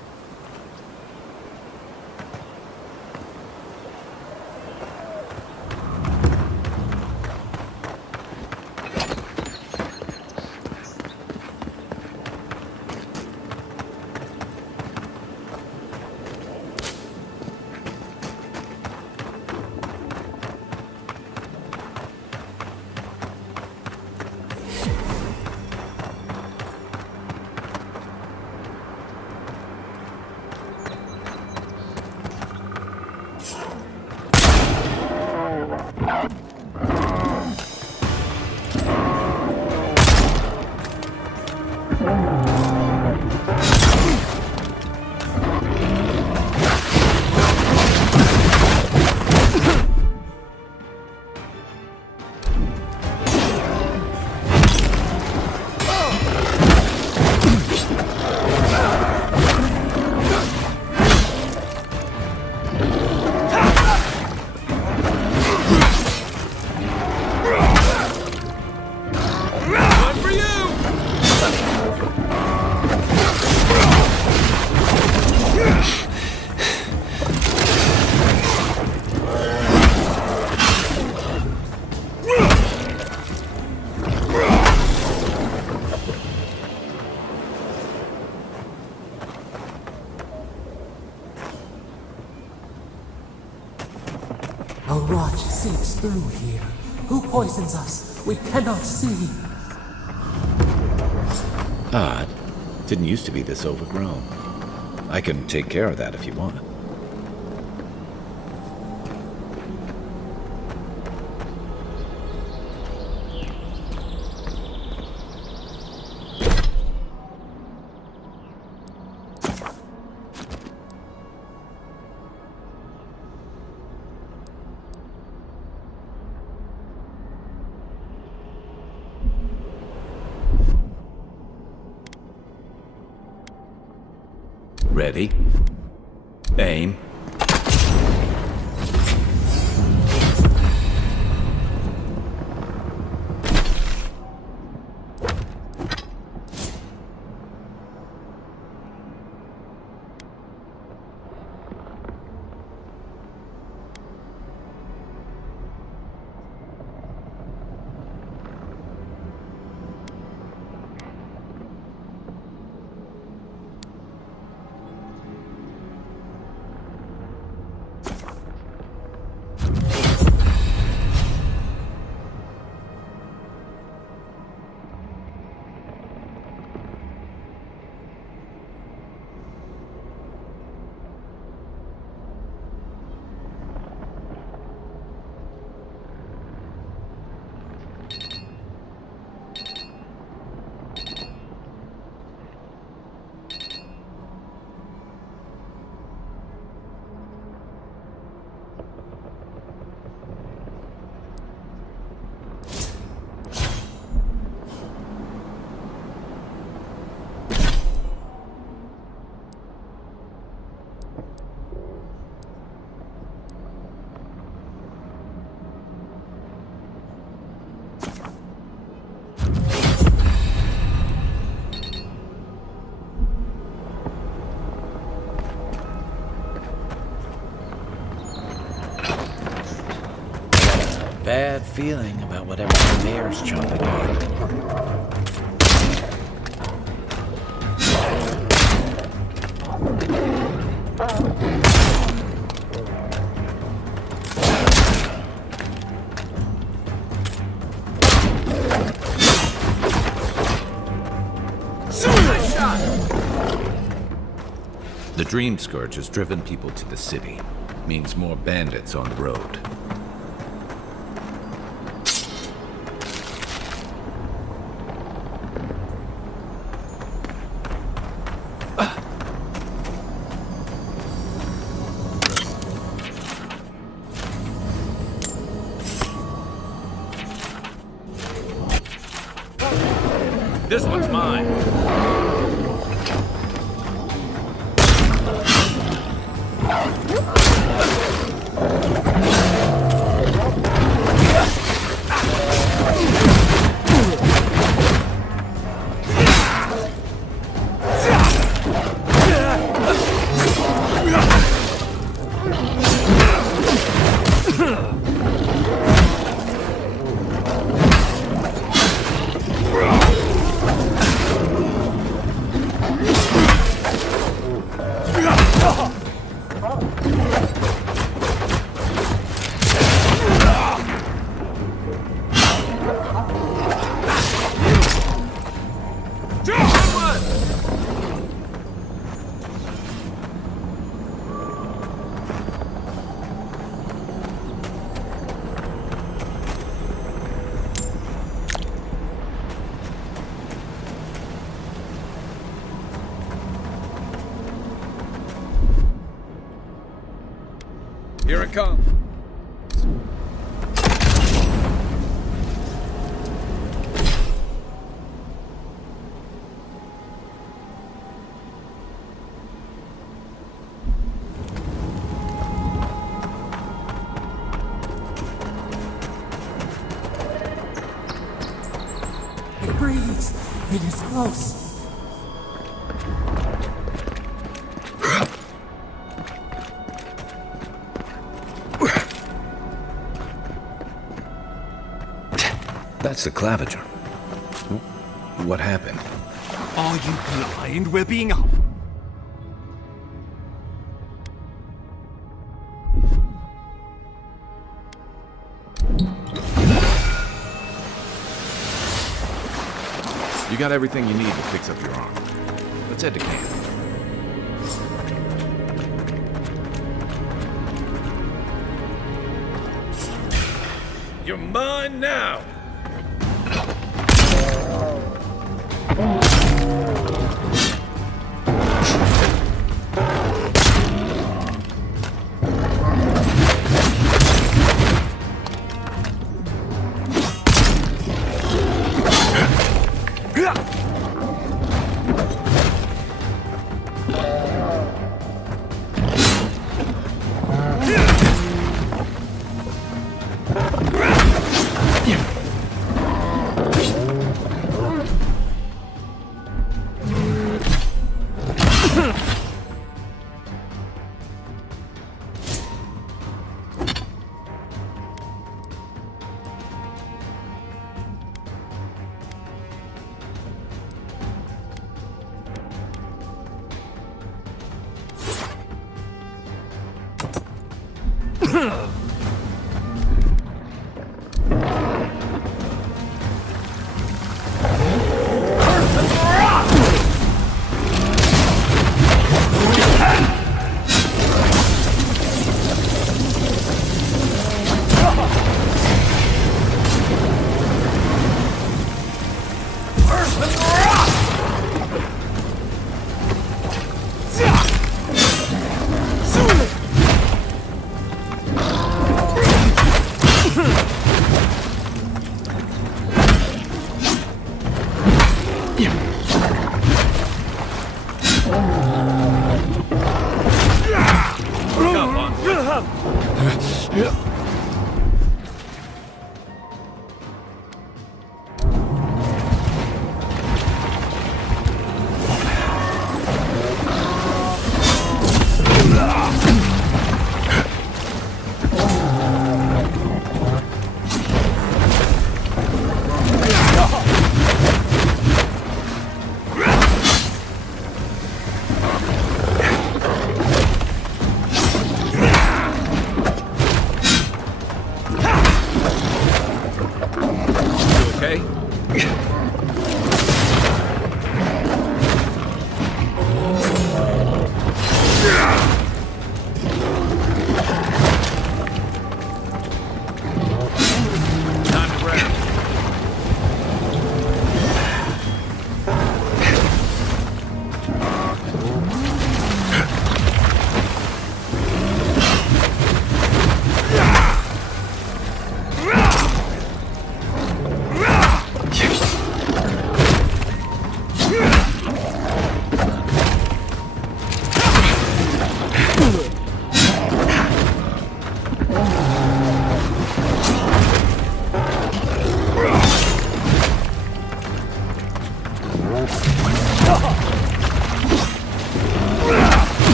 A rot seeps through here. Who poisons us? We cannot see. Odd. Didn't used to be this overgrown. I can take care of that if you want. Ready. Aim. Bad feeling about whatever the bear's chomping on. The Dream Scourge has driven people to the city. Means more bandits on the road. This one's mine. Here it comes. It breathes. It is close. That's the Claviger. What happened? Are you blind? We're being up. You got everything you need to fix up your arm. Let's head to camp. You're mine now!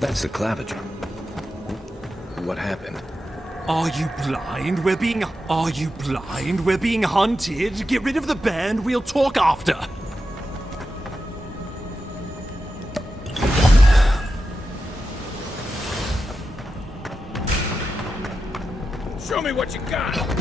That's the claviger. What happened? Are you blind? We're being hunted? Get rid of the band, we'll talk after. Show me what you got!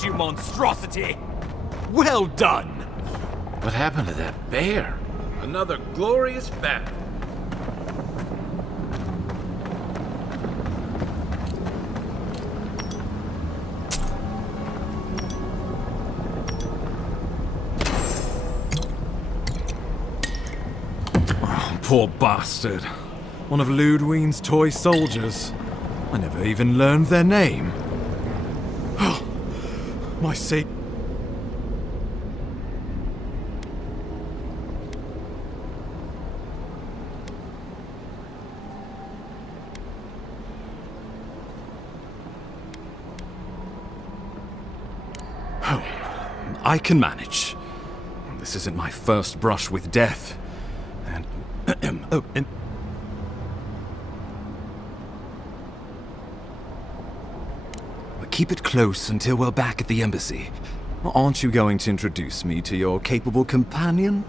that, you monstrosity! Well done! What happened to that bear? Another glorious battle. Oh, poor bastard. One of Ludwine's toy soldiers. I never even learned their name. Oh, my sake. Oh, I can manage. This isn't my first brush with death. And oh, and keep it close until we're back at the embassy. Aren't you going to introduce me to your capable companion?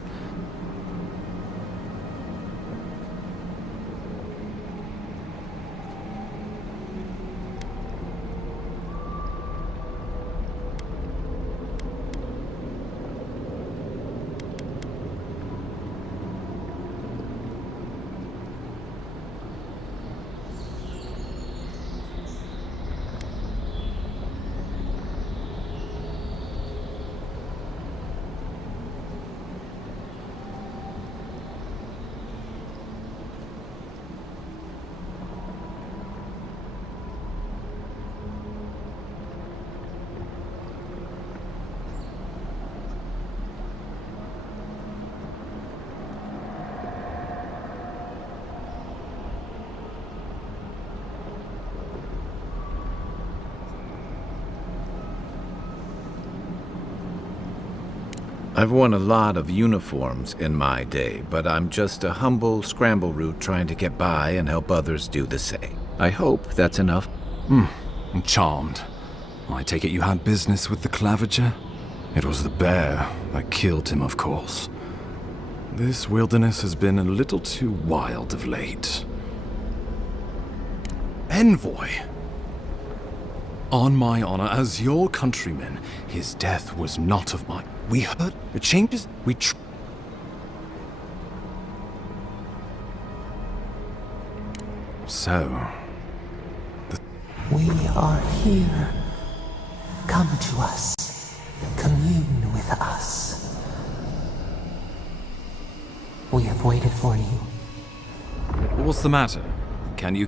I've worn a lot of uniforms in my day, but I'm just a humble scramble root trying to get by and help others do the same. I hope that's enough. I'm charmed. I take it you had business with the Claviger? It was the bear that killed him, of course. This wilderness has been a little too wild of late. Envoy! On my honor, as your countrymen, his death was not of mine. We heard the changes. So... We are here. Come to us. Commune with us. We have waited for you. What's the matter? Can you...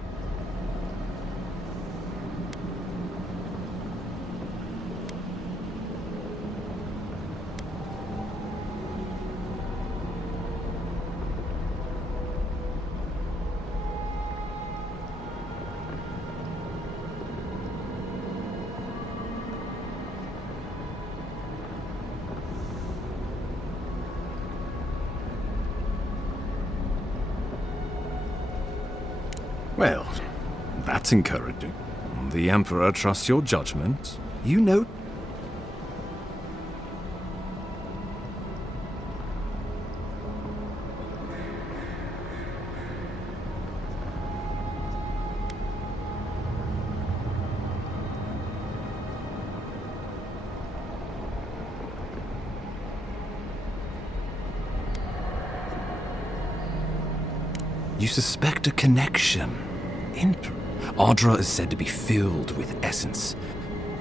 Well, that's encouraging. The Emperor trusts your judgment. You know... You suspect a connection. Ardra is said to be filled with essence.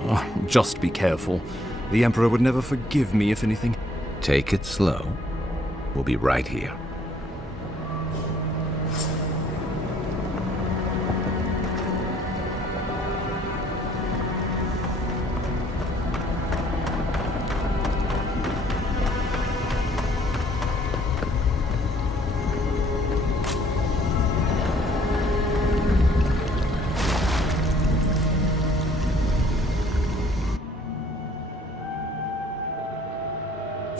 Oh, just be careful. The Emperor would never forgive me if anything... Take it slow. We'll be right here.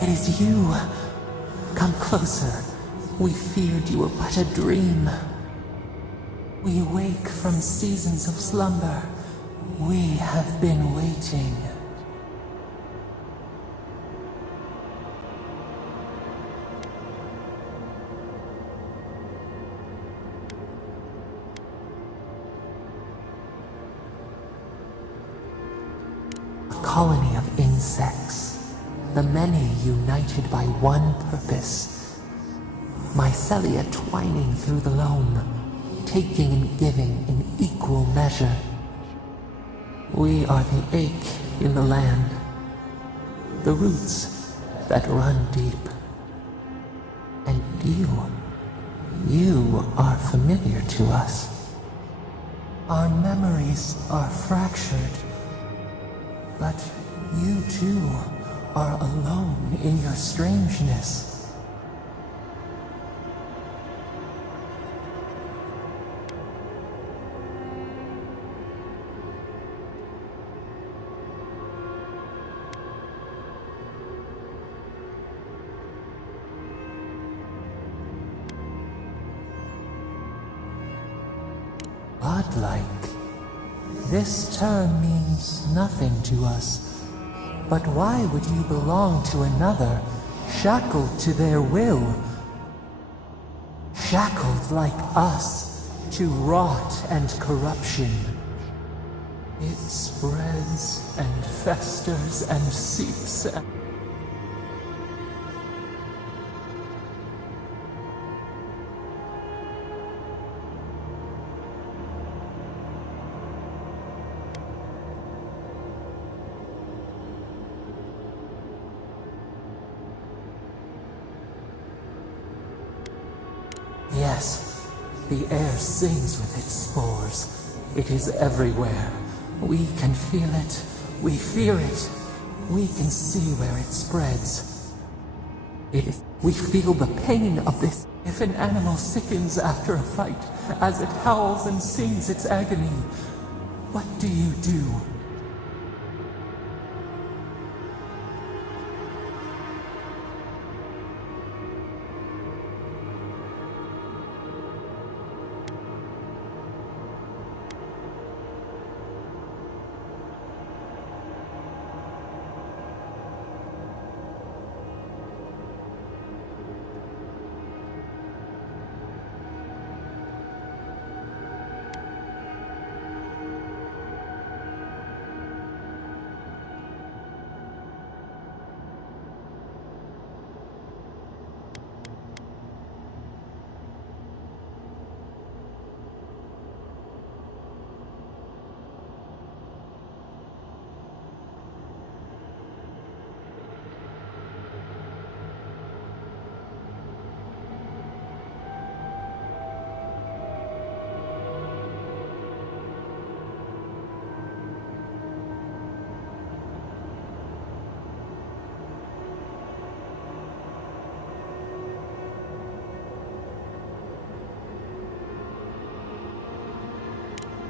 It is you. Come closer. We feared you were but a dream. We awake from seasons of slumber. We have been waiting. A colony of insects, the many united by one purpose. Mycelia twining through the loam, taking and giving in equal measure. We are the ache in the land, the roots that run deep. And you are familiar to us. Our memories are fractured, but you too are alone in your strangeness. Godlike. This term means nothing to us. But why would you belong to another, shackled to their will? Shackled like us, to rot and corruption. It spreads and festers and seeps and... Yes, the air sings with its spores. It is everywhere. We can feel it. We fear it. We can see where it spreads. We feel the pain of this. If an animal sickens after a fight, as it howls and sings its agony, what do you do?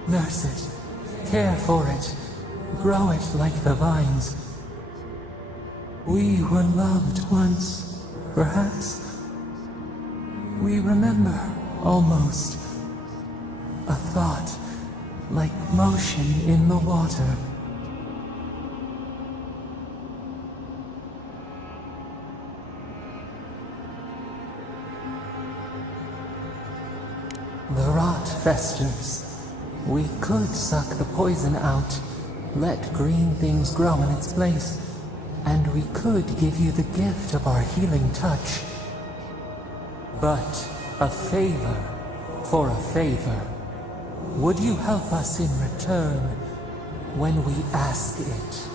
Nurse it, care for it, grow it like the vines. We were loved once, perhaps. We remember, almost. A thought, like motion in the water. The rot festers. We could suck the poison out, let green things grow in its place, and we could give you the gift of our healing touch. But a favor for a favor. Would you help us in return when we ask it?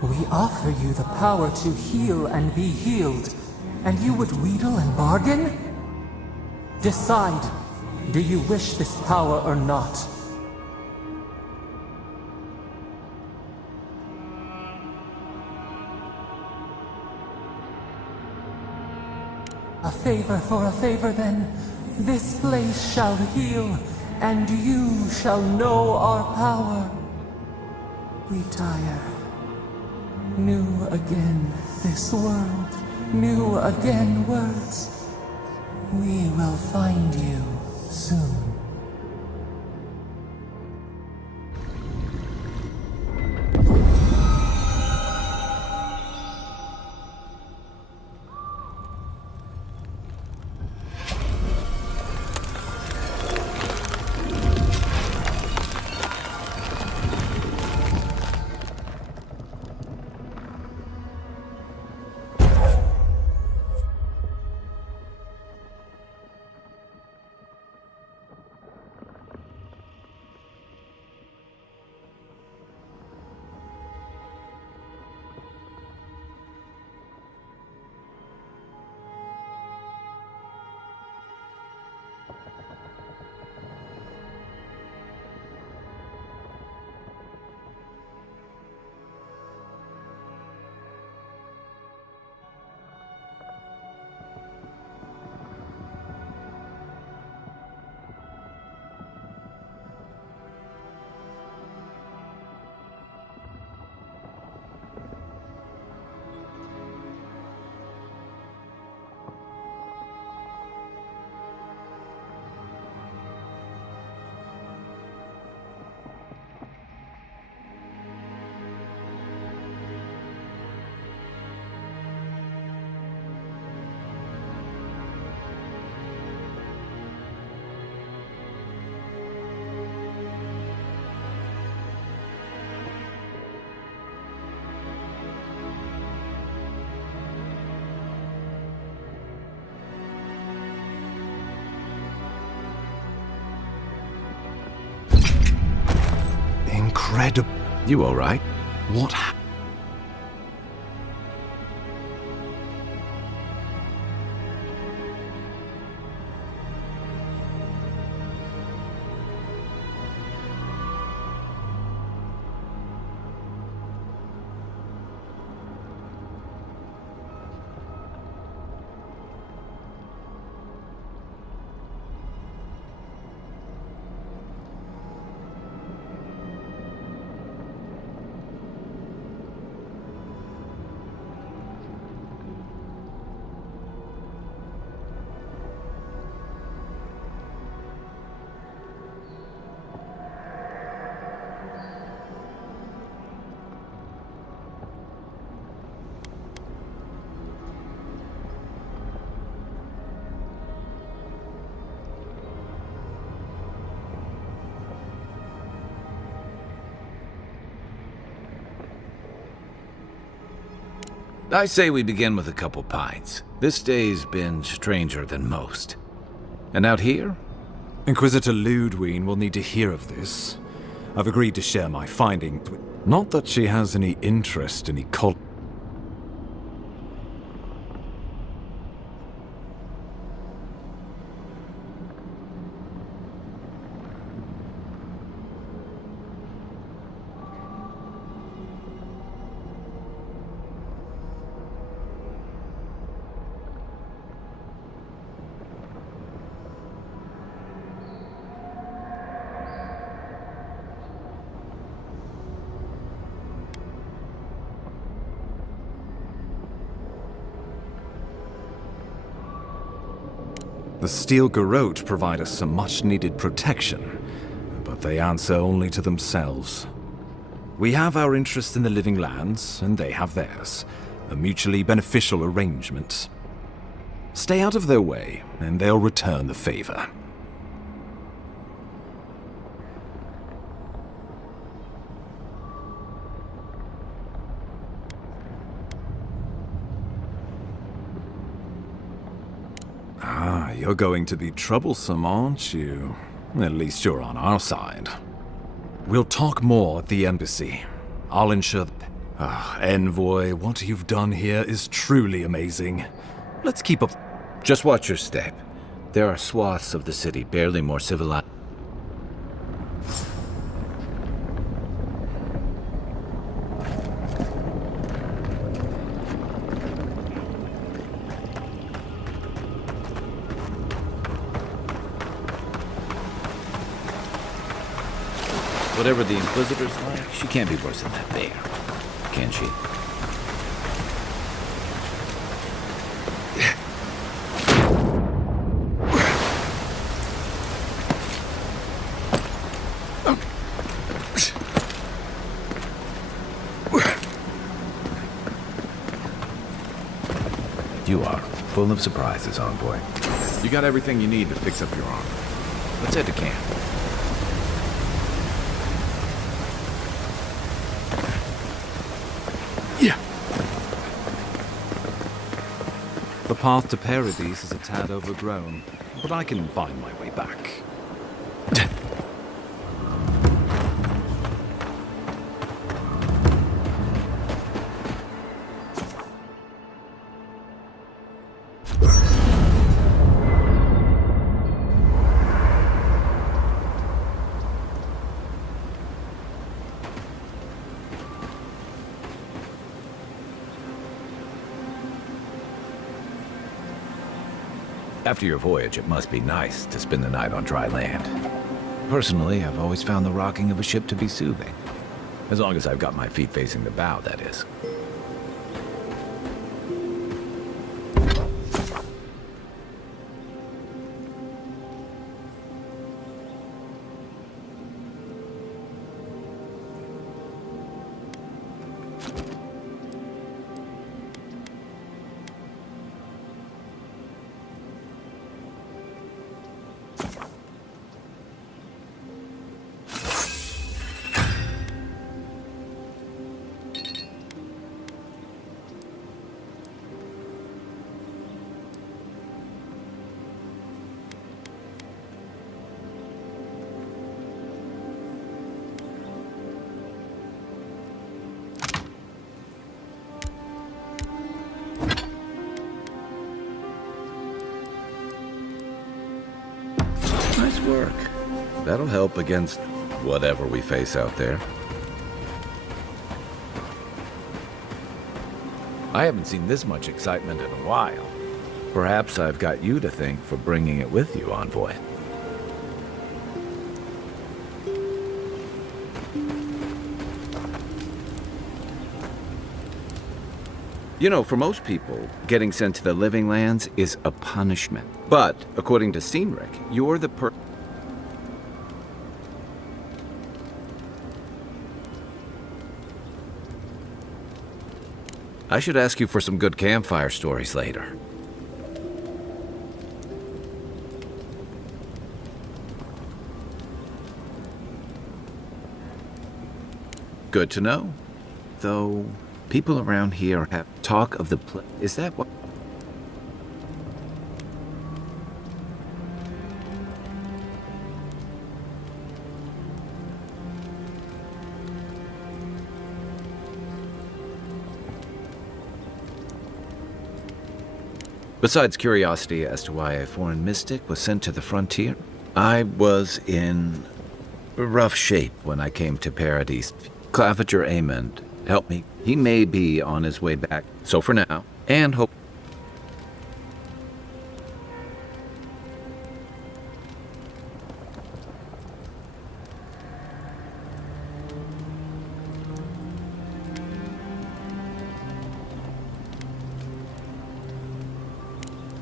We offer you the power to heal and be healed. And you would wheedle and bargain? Decide, do you wish this power or not? A favor for a favor then. This place shall heal, and you shall know our power. Retire. New again this world. New again words. We will find you soon. incredible. You all right? What I say we begin with a couple pints. This day's been stranger than most. And out here? Inquisitor Ludwine will need to hear of this. I've agreed to share my findings. Not that she has any interest in ecology. The steel garrote provide us some much-needed protection, but they answer only to themselves. We have our interest in the living lands, and they have theirs. A mutually beneficial arrangement. Stay out of their way, and they'll return the favor. You're going to be troublesome, aren't you? At least you're on our side. We'll talk more at the embassy. I'll ensure... Envoy, what you've done here is truly amazing. Let's keep up... Just watch your step. There are swaths of the city barely more civilized. Whatever the Inquisitor's like, she can't be worse than that bear. Can she? You are full of surprises, Envoy. You got everything you need to fix up your armor. Let's head to camp. The path to Paradise is a tad overgrown, but I can find my way back. After your voyage, it must be nice to spend the night on dry land. Personally, I've always found the rocking of a ship to be soothing. As long as I've got my feet facing the bow, that is. work. That'll help against whatever we face out there. I haven't seen this much excitement in a while. Perhaps I've got you to thank for bringing it with you, Envoy. You know, for most people, getting sent to the Living Lands is a punishment. But, according to Cynric, you're the I should ask you for some good campfire stories later. Good to know. Though, people around here have talk of the Is that what? Besides curiosity as to why a foreign mystic was sent to the frontier, I was in rough shape when I came to Paradise. Claviger Amond helped me. He may be on his way back. So for now, and hope.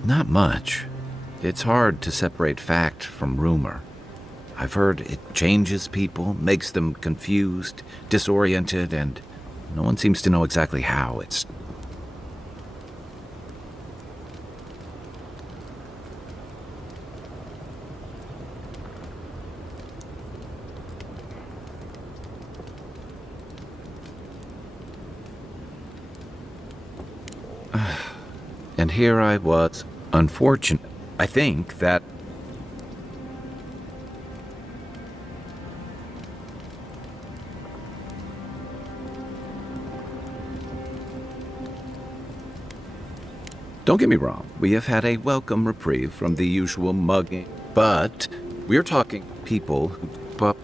Not much. It's hard to separate fact from rumor. I've heard it changes people, makes them confused, disoriented, and no one seems to know exactly how. It's and here I was, unfortunate. I think that don't get me wrong, we have had a welcome reprieve from the usual mugging, but we're talking people who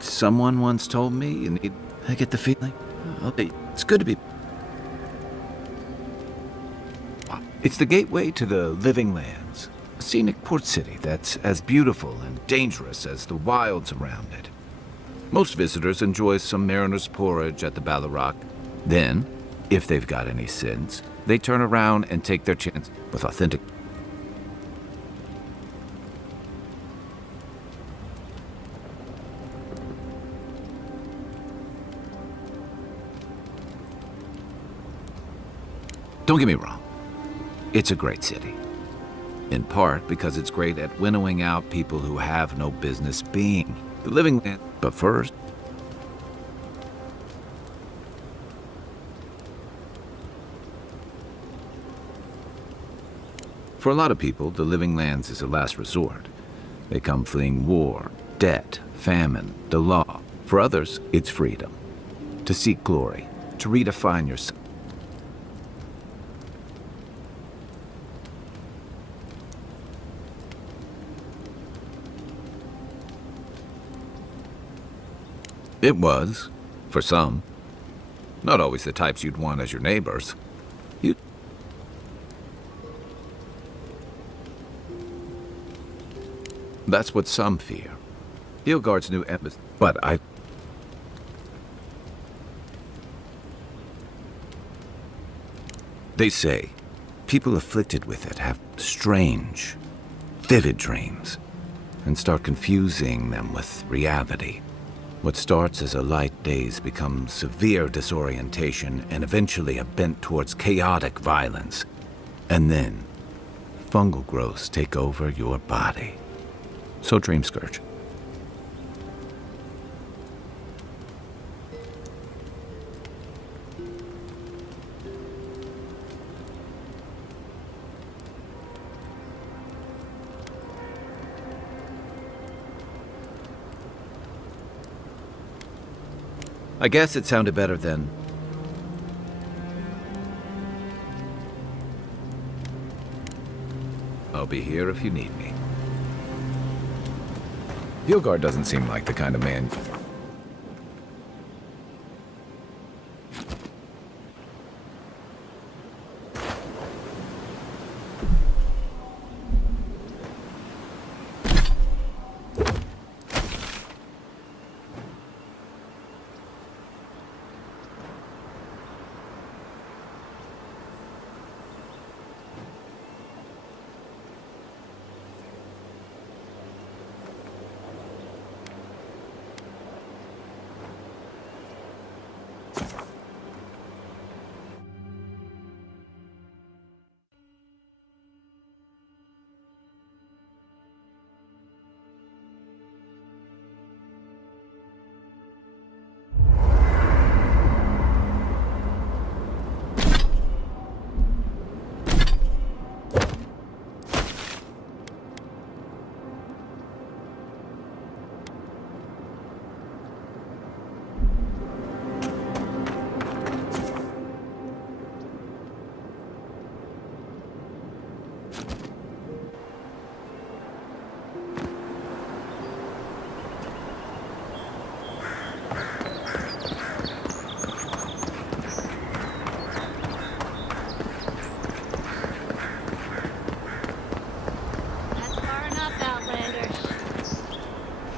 someone once told me you need. I get the feeling. Okay, it's good to be. It's the gateway to the Living Lands, a scenic port city that's as beautiful and dangerous as the wilds around it. Most visitors enjoy some mariner's porridge at the Ballarrock. Then, if they've got any sins, they turn around and take their chance with authentic. Don't get me wrong, it's a great city. In part because it's great at winnowing out people who have no business being the Living Land. But first, for a lot of people, the Living Lands is a last resort. They come fleeing war, debt, famine, the law. For others, it's freedom. To seek glory, to redefine yourself. It was, for some. Not always the types you'd want as your neighbors. That's what some fear. Hillgard's new embassy. But they say people afflicted with it have strange, vivid dreams and start confusing them with reality. What starts as a light daze becomes severe disorientation and eventually a bent towards chaotic violence. And then, fungal growths take over your body. So Dream Scourge. I guess it sounded better than... be here if you need me. Bjorgard doesn't seem like the kind of man...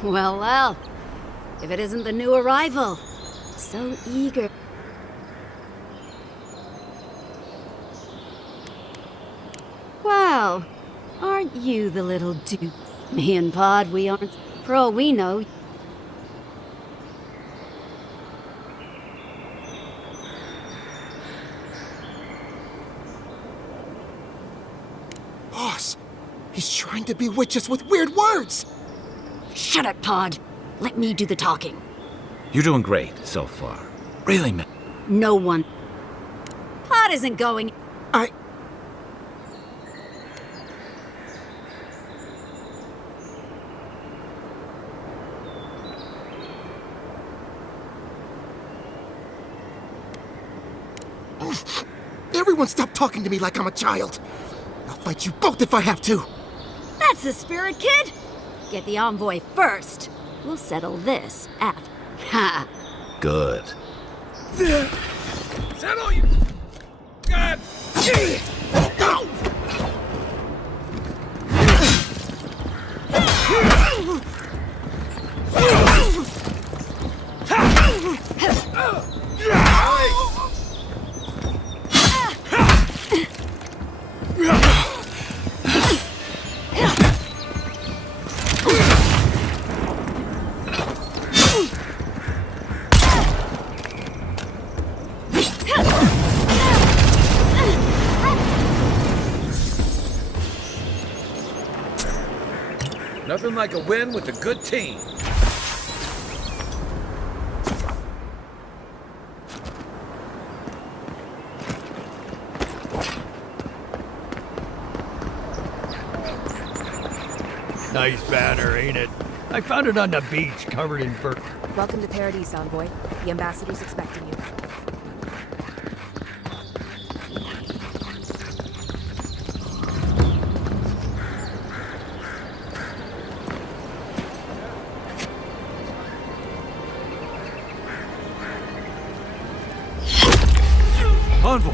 Well, well. If it isn't the new arrival. So eager. Well, aren't you the little dude? Me and Pod, we aren't. For all we know... Boss! He's trying to bewitch us with weird words! Shut it, Pod. Let me do the talking. You're doing great so far. Really, man. No one. Pod isn't going... Everyone stop talking to me like I'm a child! I'll fight you both if I have to! That's the spirit, kid! Get the envoy first. We'll settle this after. Ha! Good. Settle you! God! Go! Nothing like a win with a good team. Nice banner, ain't it? I found it on the beach, covered in fur. Welcome to Paradise, Envoy. The ambassador's expecting you. Envoy!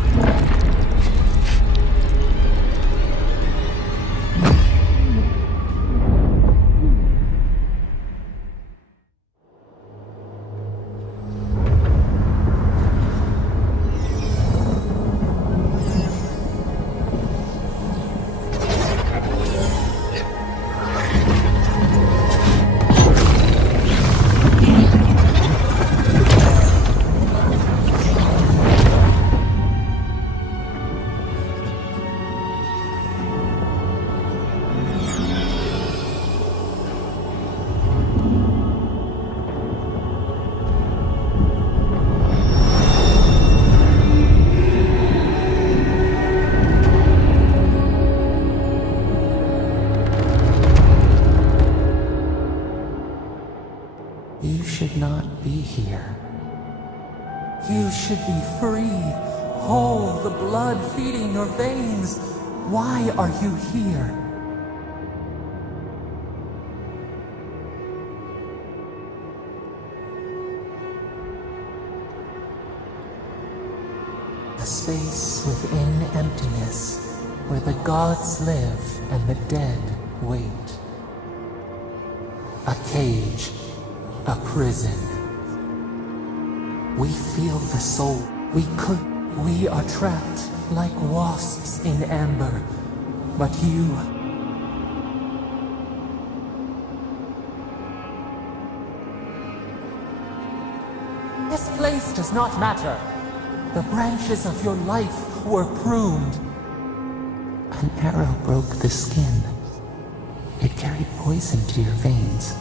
You should not be here. You should be free, whole, the blood feeding your veins. Why are you here? A space within emptiness, where the gods live and the dead wait. A cage, a prison. We feel the soul. We are trapped like wasps in amber. But you... This place does not matter. The branches of your life were pruned. An arrow broke the skin. It carried poison to your veins.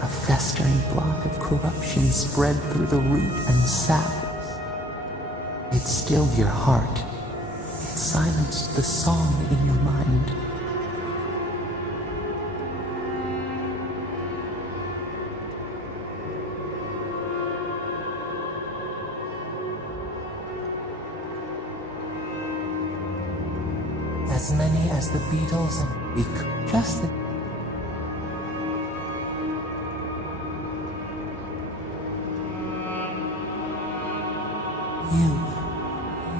A festering block of corruption spread through the root and sap. It stilled your heart. It silenced the song in your mind. As many as the Beatles and we just the...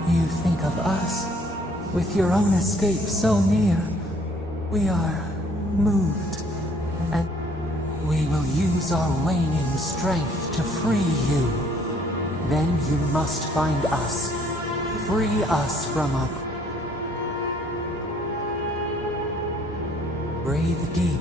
You think of us, with your own escape so near. We are moved, and we will use our waning strength to free you. Then you must find us. Free us from our... Breathe deep.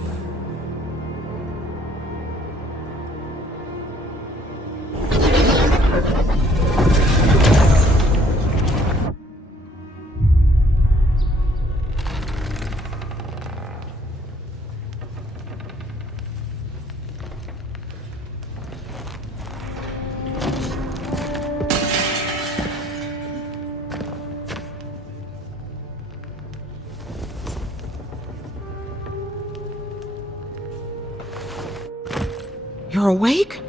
You're awake?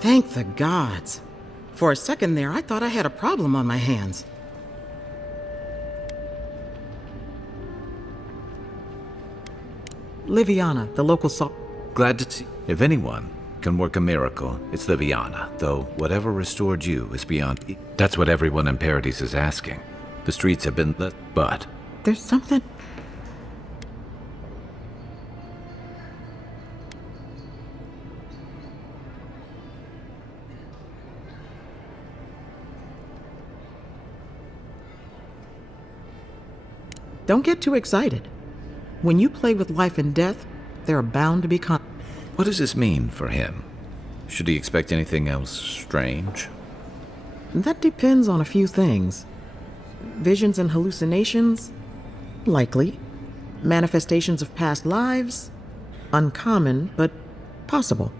Thank the gods. For a second there, I thought I had a problem on my hands. Liviana, the local Glad to see. If anyone can work a miracle, it's Liviana, though whatever restored you is beyond... That's what everyone in Paradise is asking. The streets have been lit, but... There's something... Don't get too excited. When you play with life and death, there are bound to be What does this mean for him? Should he expect anything else strange? That depends on a few things. Visions and hallucinations? Likely. Manifestations of past lives? Uncommon, but possible.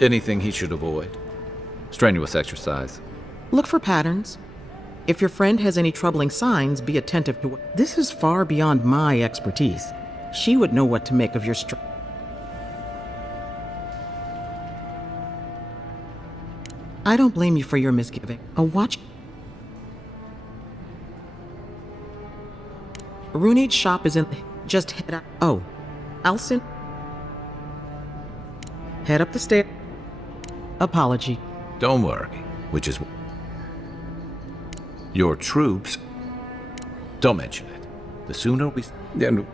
Anything he should avoid? Strenuous exercise. Look for patterns. If your friend has any troubling signs, be attentive to what... This is far beyond my expertise. She would know what to make of your I don't blame you for your misgiving. A watch... Runade's shop is in... Just head up... Oh. Alcin? Head up the stairs. Apology. Don't worry, which is... Your troops... Don't mention it. The sooner we... And